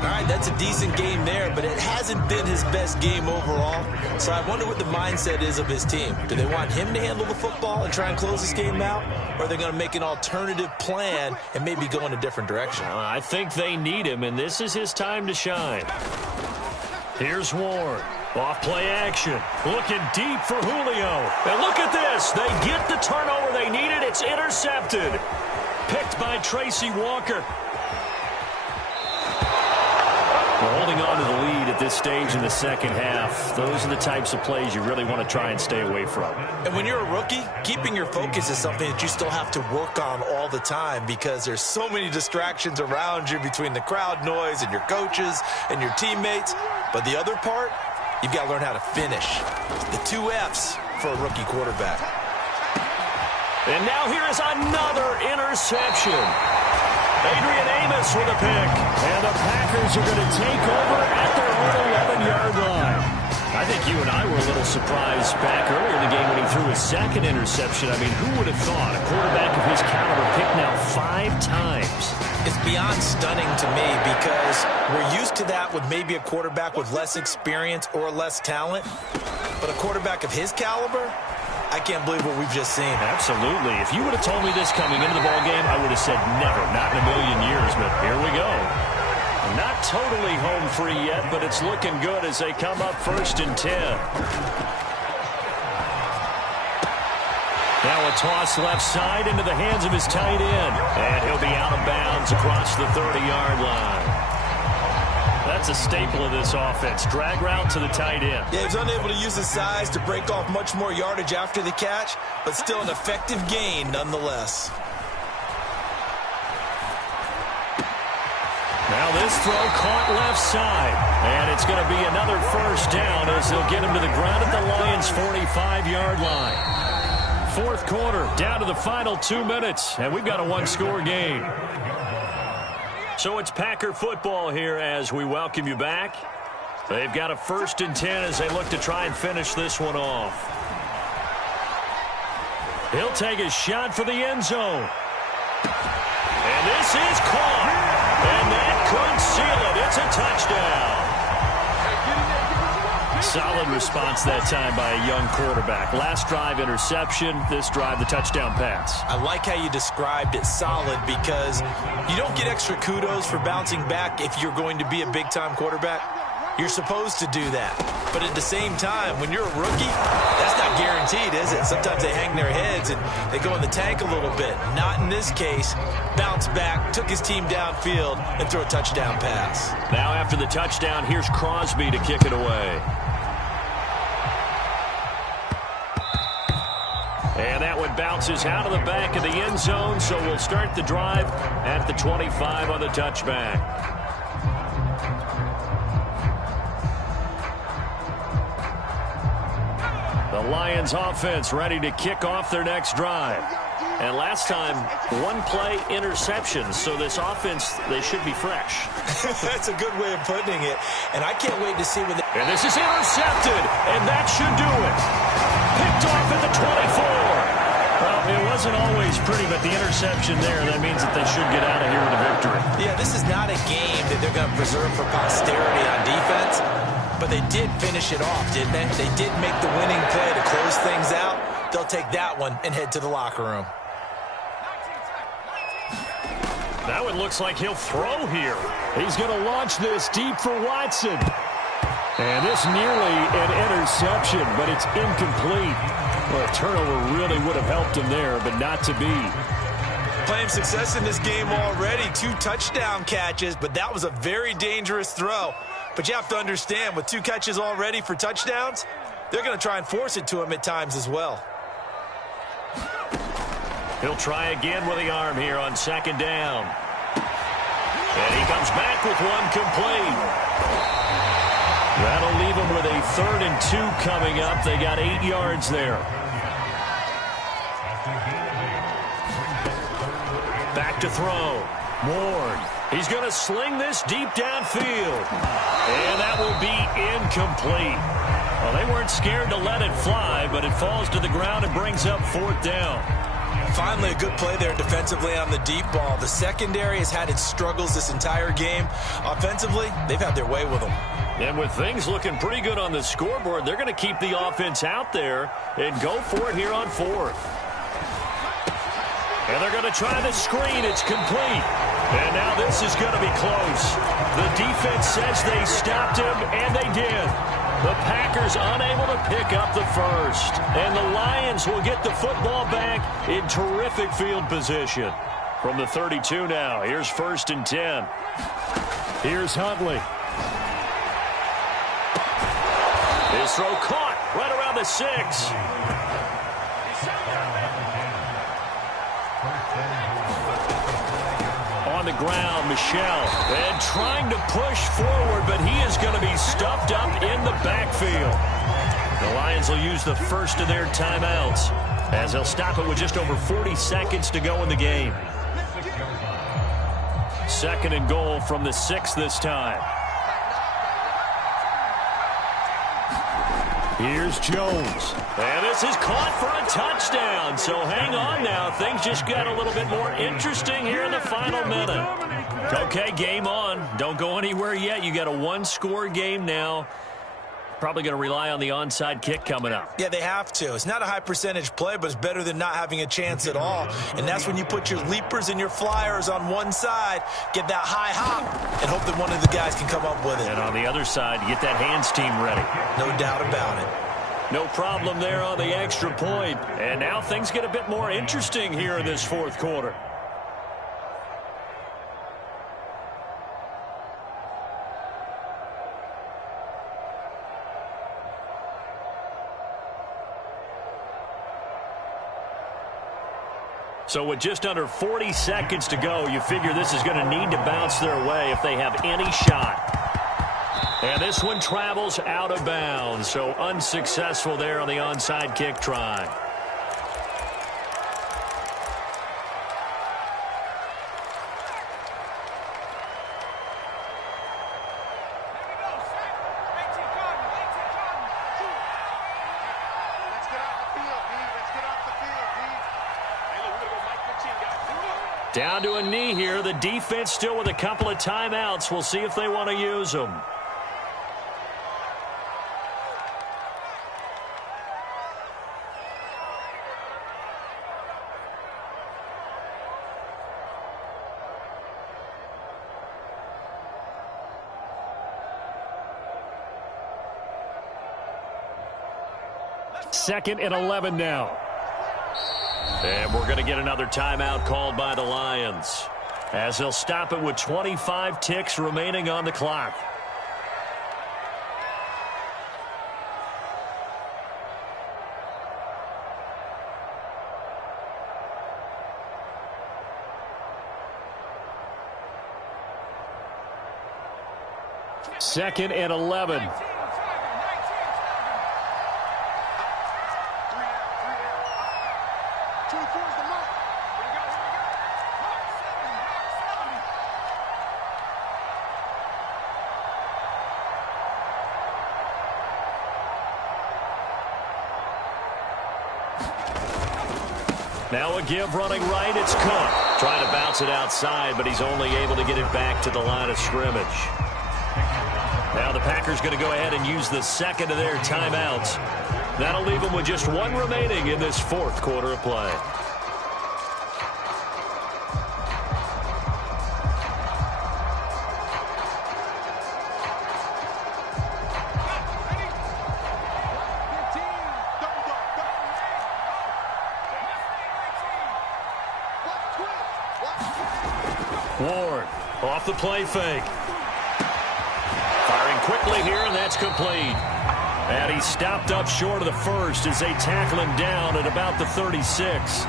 All right, that's a decent game there, but it hasn't been his best game overall. So I wonder what the mindset is of his team. Do they want him to handle the football and try and close this game out? Or are they going to make an alternative plan and maybe go in a different direction? I think they need him, and this is his time to shine. Here's Ward. Off play action. Looking deep for Julio. And look at this. They get the turnover they needed. It's intercepted. Picked by Tracy Walker. We're holding on to the lead at this stage in the second half. Those are the types of plays you really want to try and stay away from. And when you're a rookie, keeping your focus is something that you still have to work on all the time because there's so many distractions around you between the crowd noise and your coaches and your teammates. But the other part, you've got to learn how to finish. The 2 F's for a rookie quarterback. And now here is another interception. Adrian Amos with a pick. And the Packers are going to take over at their own 11-yard line. I think you and I were a little surprised back earlier in the game when he threw his 2nd interception. I mean, who would have thought a quarterback of his caliber picked now 5 times? It's beyond stunning to me because we're used to that with maybe a quarterback with less experience or less talent. But a quarterback of his caliber, I can't believe what we've just seen. Absolutely. If you would have told me this coming into the ballgame, I would have said never, not in a million years. But here we go. Not totally home free yet, but it's looking good as they come up 1st and 10. Now a toss left side into the hands of his tight end. And he'll be out of bounds across the 30-yard line. That's a staple of this offense. Drag route to the tight end. Yeah, he was unable to use his size to break off much more yardage after the catch, but still an effective gain nonetheless. Now this throw caught left side. And it's going to be another 1st down as they'll get him to the ground at the Lions' 45-yard line. 4th quarter, down to the final 2 minutes, and we've got a 1-score game. So it's Packer football here as we welcome you back. They've got a 1st and 10 as they look to try and finish this one off. He'll take a shot for the end zone. And this is caught. And that could seal it. It's a touchdown. Solid response that time by a young quarterback. Last drive, interception. This drive, the touchdown pass. I like how you described it, solid, because you don't get extra kudos for bouncing back if you're going to be a big-time quarterback. You're supposed to do that. But at the same time, when you're a rookie, that's not guaranteed, is it? Sometimes they hang their heads and they go in the tank a little bit. Not in this case. Bounce back, took his team downfield, and threw a touchdown pass. Now after the touchdown, here's Crosby to kick it away. And that one bounces out of the back of the end zone, so we'll start the drive at the 25 on the touchback. The Lions offense ready to kick off their next drive. And last time, one play interceptions, so this offense, they should be fresh. That's a good way of putting it, and I can't wait to see what And this is intercepted, and that should do it. Picked off at the 24. Well, it wasn't always pretty, but the interception there, that means that they should get out of here with a victory. Yeah, this is not a game that they're going to preserve for posterity on defense, but they did finish it off, didn't they? They did make the winning play to close things out. They'll take that one and head to the locker room. That one looks like he'll throw here. He's going to launch this deep for Watson. And this nearly an interception, but it's incomplete. Well, a turnover really would have helped him there, but not to be. Playing success in this game already. 2 touchdown catches, but that was a very dangerous throw. But you have to understand, with 2 catches already for touchdowns, they're going to try and force it to him at times as well. He'll try again with the arm here on second down. And he comes back with one complete. That'll leave him with a 3rd and 2 coming up. They got 8 yards there. Back to throw. Ward. He's going to sling this deep downfield. And that will be incomplete. Well, they weren't scared to let it fly, but it falls to the ground and brings up 4th down. Finally, a good play there defensively on the deep ball. The secondary has had its struggles this entire game. Offensively, they've had their way with them. And with things looking pretty good on the scoreboard, they're going to keep the offense out there and go for it here on 4th. And they're going to try the screen. It's complete. And now this is going to be close. The defense says they stopped him, and they did. The Packers unable to pick up the first. And the Lions will get the football back in terrific field position. From the 32 now, here's 1st and 10. Here's Huntley. His throw caught right around the 6. On the ground, Michel. And trying to push forward, but he is going to be stuffed up in the backfield. The Lions will use the first of their timeouts as they'll stop it with just over 40 seconds to go in the game. 2nd and goal from the 6 this time. Here's Jones. And this is caught for a touchdown. So hang on now. Things just got a little bit more interesting here in the final minute. Okay, game on. Don't go anywhere yet. You got a 1-score game now. Probably going to rely on the onside kick coming up. Yeah, they have to. It's not a high percentage play, but it's better than not having a chance at all. And that's when you put your leapers and your flyers on one side, get that high hop, and hope that one of the guys can come up with it. And on the other side, get that hands team ready. No doubt about it. No problem there on the extra point. And now things get a bit more interesting here in this 4th quarter. So with just under 40 seconds to go, you figure this is going to need to bounce their way if they have any shot. And this one travels out of bounds, so unsuccessful there on the onside kick try. Down to a knee here. The defense still with a couple of timeouts. We'll see if they want to use them. Second and 11 now. And we're going to get another timeout called by the Lions, as they'll stop it with 25 ticks remaining on the clock. Second and 11. Now a give running right. It's Cook. Trying to bounce it outside, but he's only able to get it back to the line of scrimmage. Now the Packers going to go ahead and use the second of their timeouts. That'll leave them with just one remaining in this fourth quarter of play. Ward off the play fake. Firing quickly here, and that's complete. And he stopped up short of the first as they tackle him down at about the 36.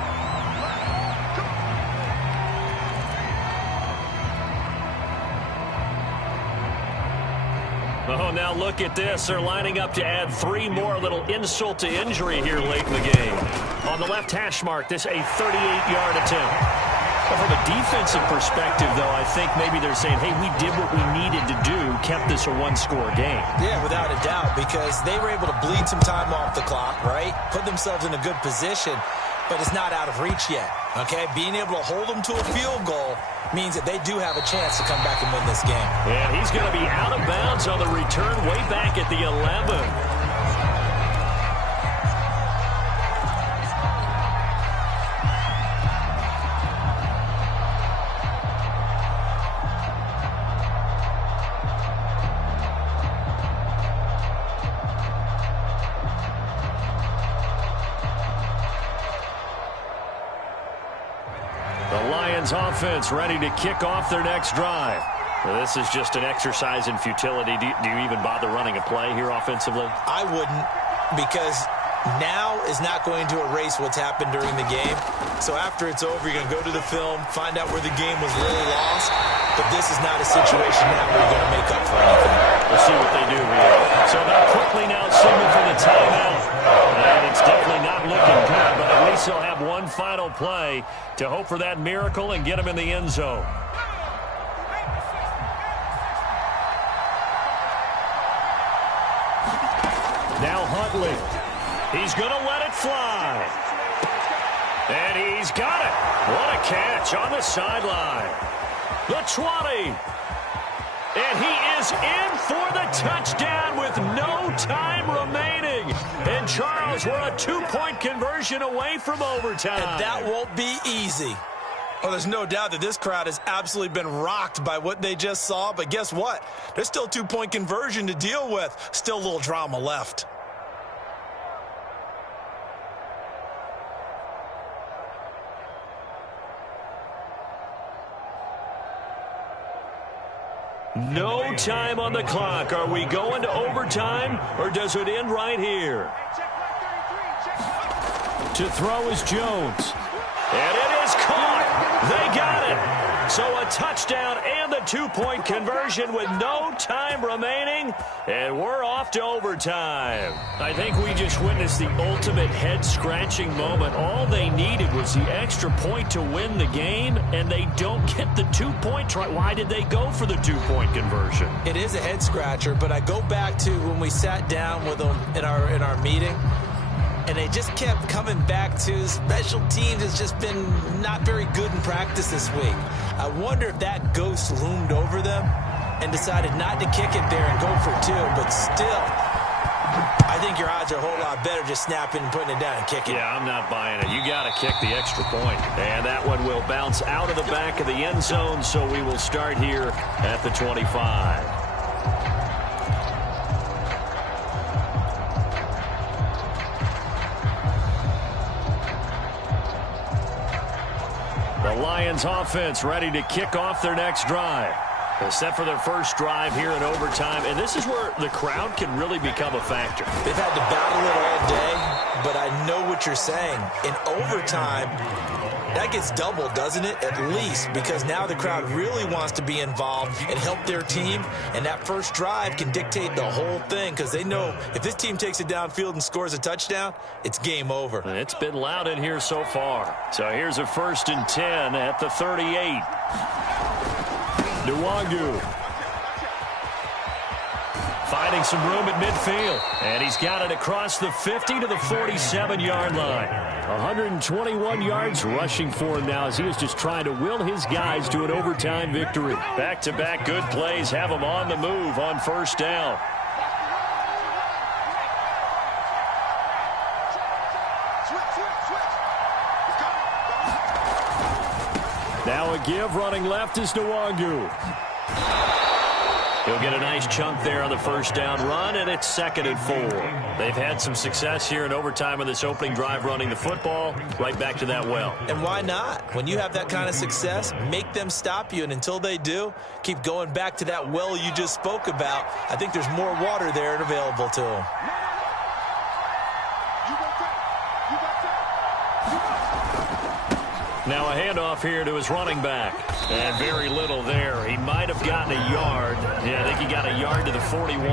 Oh, now look at this. They're lining up to add 3 more. Little insult to injury here late in the game. On the left hash mark, this a 38-yard attempt. From a defensive perspective, though, I think maybe they're saying, hey, we did what we needed to do, kept this a one-score game. Yeah, without a doubt, because they were able to bleed some time off the clock, right? Put themselves in a good position, but it's not out of reach yet, okay? Being able to hold them to a field goal means that they do have a chance to come back and win this game. And he's going to be out of bounds on the return way back at the 11. Offense ready to kick off their next drive. Well, this is just an exercise in futility. Do you even bother running a play here offensively? I wouldn't, because now is not going to erase what's happened during the game. So after it's over, you're going to go to the film, find out where the game was really lost. But this is not a situation now where you're going to make up for anything. We'll see what they do here. So they'll quickly now signal for the timeout. And it's definitely not looking good, but at least they'll have one final play to hope for that miracle and get them in the end zone. Now Huntley. He's going to let it fly. And he's got it. What a catch on the sideline. The 20. And he is in for the touchdown with no time remaining. And, Charles, we're a 2-point conversion away from overtime. And that won't be easy. Well, there's no doubt that this crowd has absolutely been rocked by what they just saw. But guess what? There's still a 2-point conversion to deal with. Still a little drama left. No time on the clock. Are we going to overtime, or does it end right here? To throw is Jones. And it is caught. They got it. So a touchdown and the 2-point conversion with no time remaining. And we're off to overtime. I think we just witnessed the ultimate head-scratching moment. All they needed was the extra point to win the game, and they don't get the 2-point try. Why did they go for the 2-point conversion? It is a head-scratcher, but I go back to when we sat down with them in our meeting. and they just kept coming back to special teams. Has just been not very good in practice this week. I wonder if that ghost loomed over them and decided not to kick it there and go for two, but still, I think your odds are a whole lot better just snapping and putting it down and kicking. Yeah, I'm not buying it. You got to kick the extra point. And that one will bounce out of the back of the end zone, so we will start here at the 25. The Lions offense ready to kick off their next drive. Set for their first drive here in overtime, and this is where the crowd can really become a factor. They've had to battle it all day, but I know what you're saying. In overtime, that gets doubled, doesn't it? At least, because now the crowd really wants to be involved and help their team, and that first drive can dictate the whole thing because they know if this team takes it downfield and scores a touchdown, it's game over. And it's been loud in here so far. So here's a 1st and 10 at the 38. Nwangu finding some room at midfield, and he's got it across the 50 to the 47-yard line. 121 yards rushing for him now as he was just trying to will his guys to an overtime victory. Back-to-back good plays have him on the move on first down. Now a give running left is Nwangu. He'll get a nice chunk there on the first down run, and it's 2nd and 4. They've had some success here in overtime in this opening drive running the football. Right back to that well. And why not? When you have that kind of success, make them stop you, and until they do, keep going back to that well you just spoke about. I think there's more water there and available to them. Now a handoff here to his running back. And very little there. He might have gotten a yard. Yeah, I think he got a yard to the 41.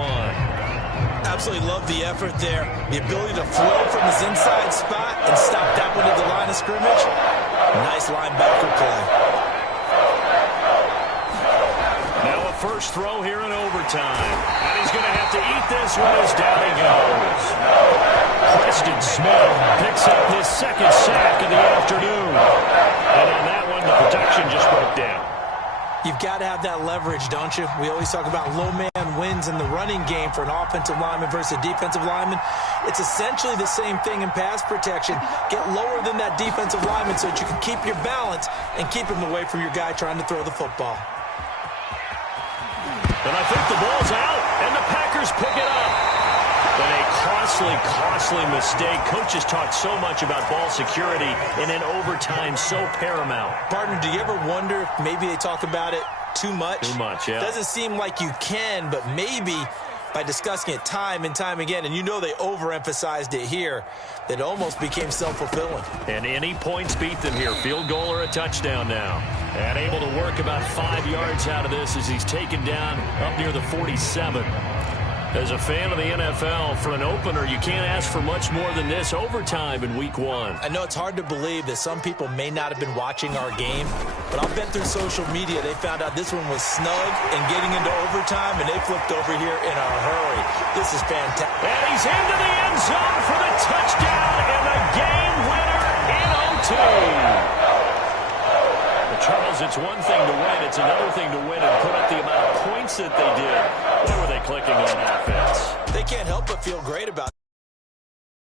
Absolutely love the effort there. The ability to flow from his inside spot and stop that one at the line of scrimmage. Nice linebacker play. Now a first throw here in overtime. And he's going to have to eat this one as down he goes. Preston Smith picks up his 2nd sack of the afternoon. And on that one, the protection just broke down. You've got to have that leverage, don't you? We always talk about low man wins in the running game for an offensive lineman versus a defensive lineman. It's essentially the same thing in pass protection. Get lower than that defensive lineman so that you can keep your balance and keep him away from your guy trying to throw the football. And I think the ball's out, and the Packers pick it up. But a costly mistake. Coaches talk so much about ball security, and in overtime, so paramount. Partner, do you ever wonder if maybe they talk about it too much? Too much, yeah. Doesn't seem like you can, but maybe by discussing it time and time again, and you know they overemphasized it here, that it almost became self-fulfilling. And any points beat them here. Field goal or a touchdown now. And able to work about 5 yards out of this as he's taken down up near the 47. As a fan of the NFL, for an opener, you can't ask for much more than this overtime in Week 1. I know it's hard to believe that some people may not have been watching our game, but I'll bet through social media they found out this one was snug and getting into overtime, and they flipped over here in a hurry. This is fantastic. And he's into the end zone for the touchdown and the game winner in OT. Charles, it's one thing to win. It's another thing to win and put up the amount of points that they did. Boy, were they clicking on offense. They can't help but feel great about it.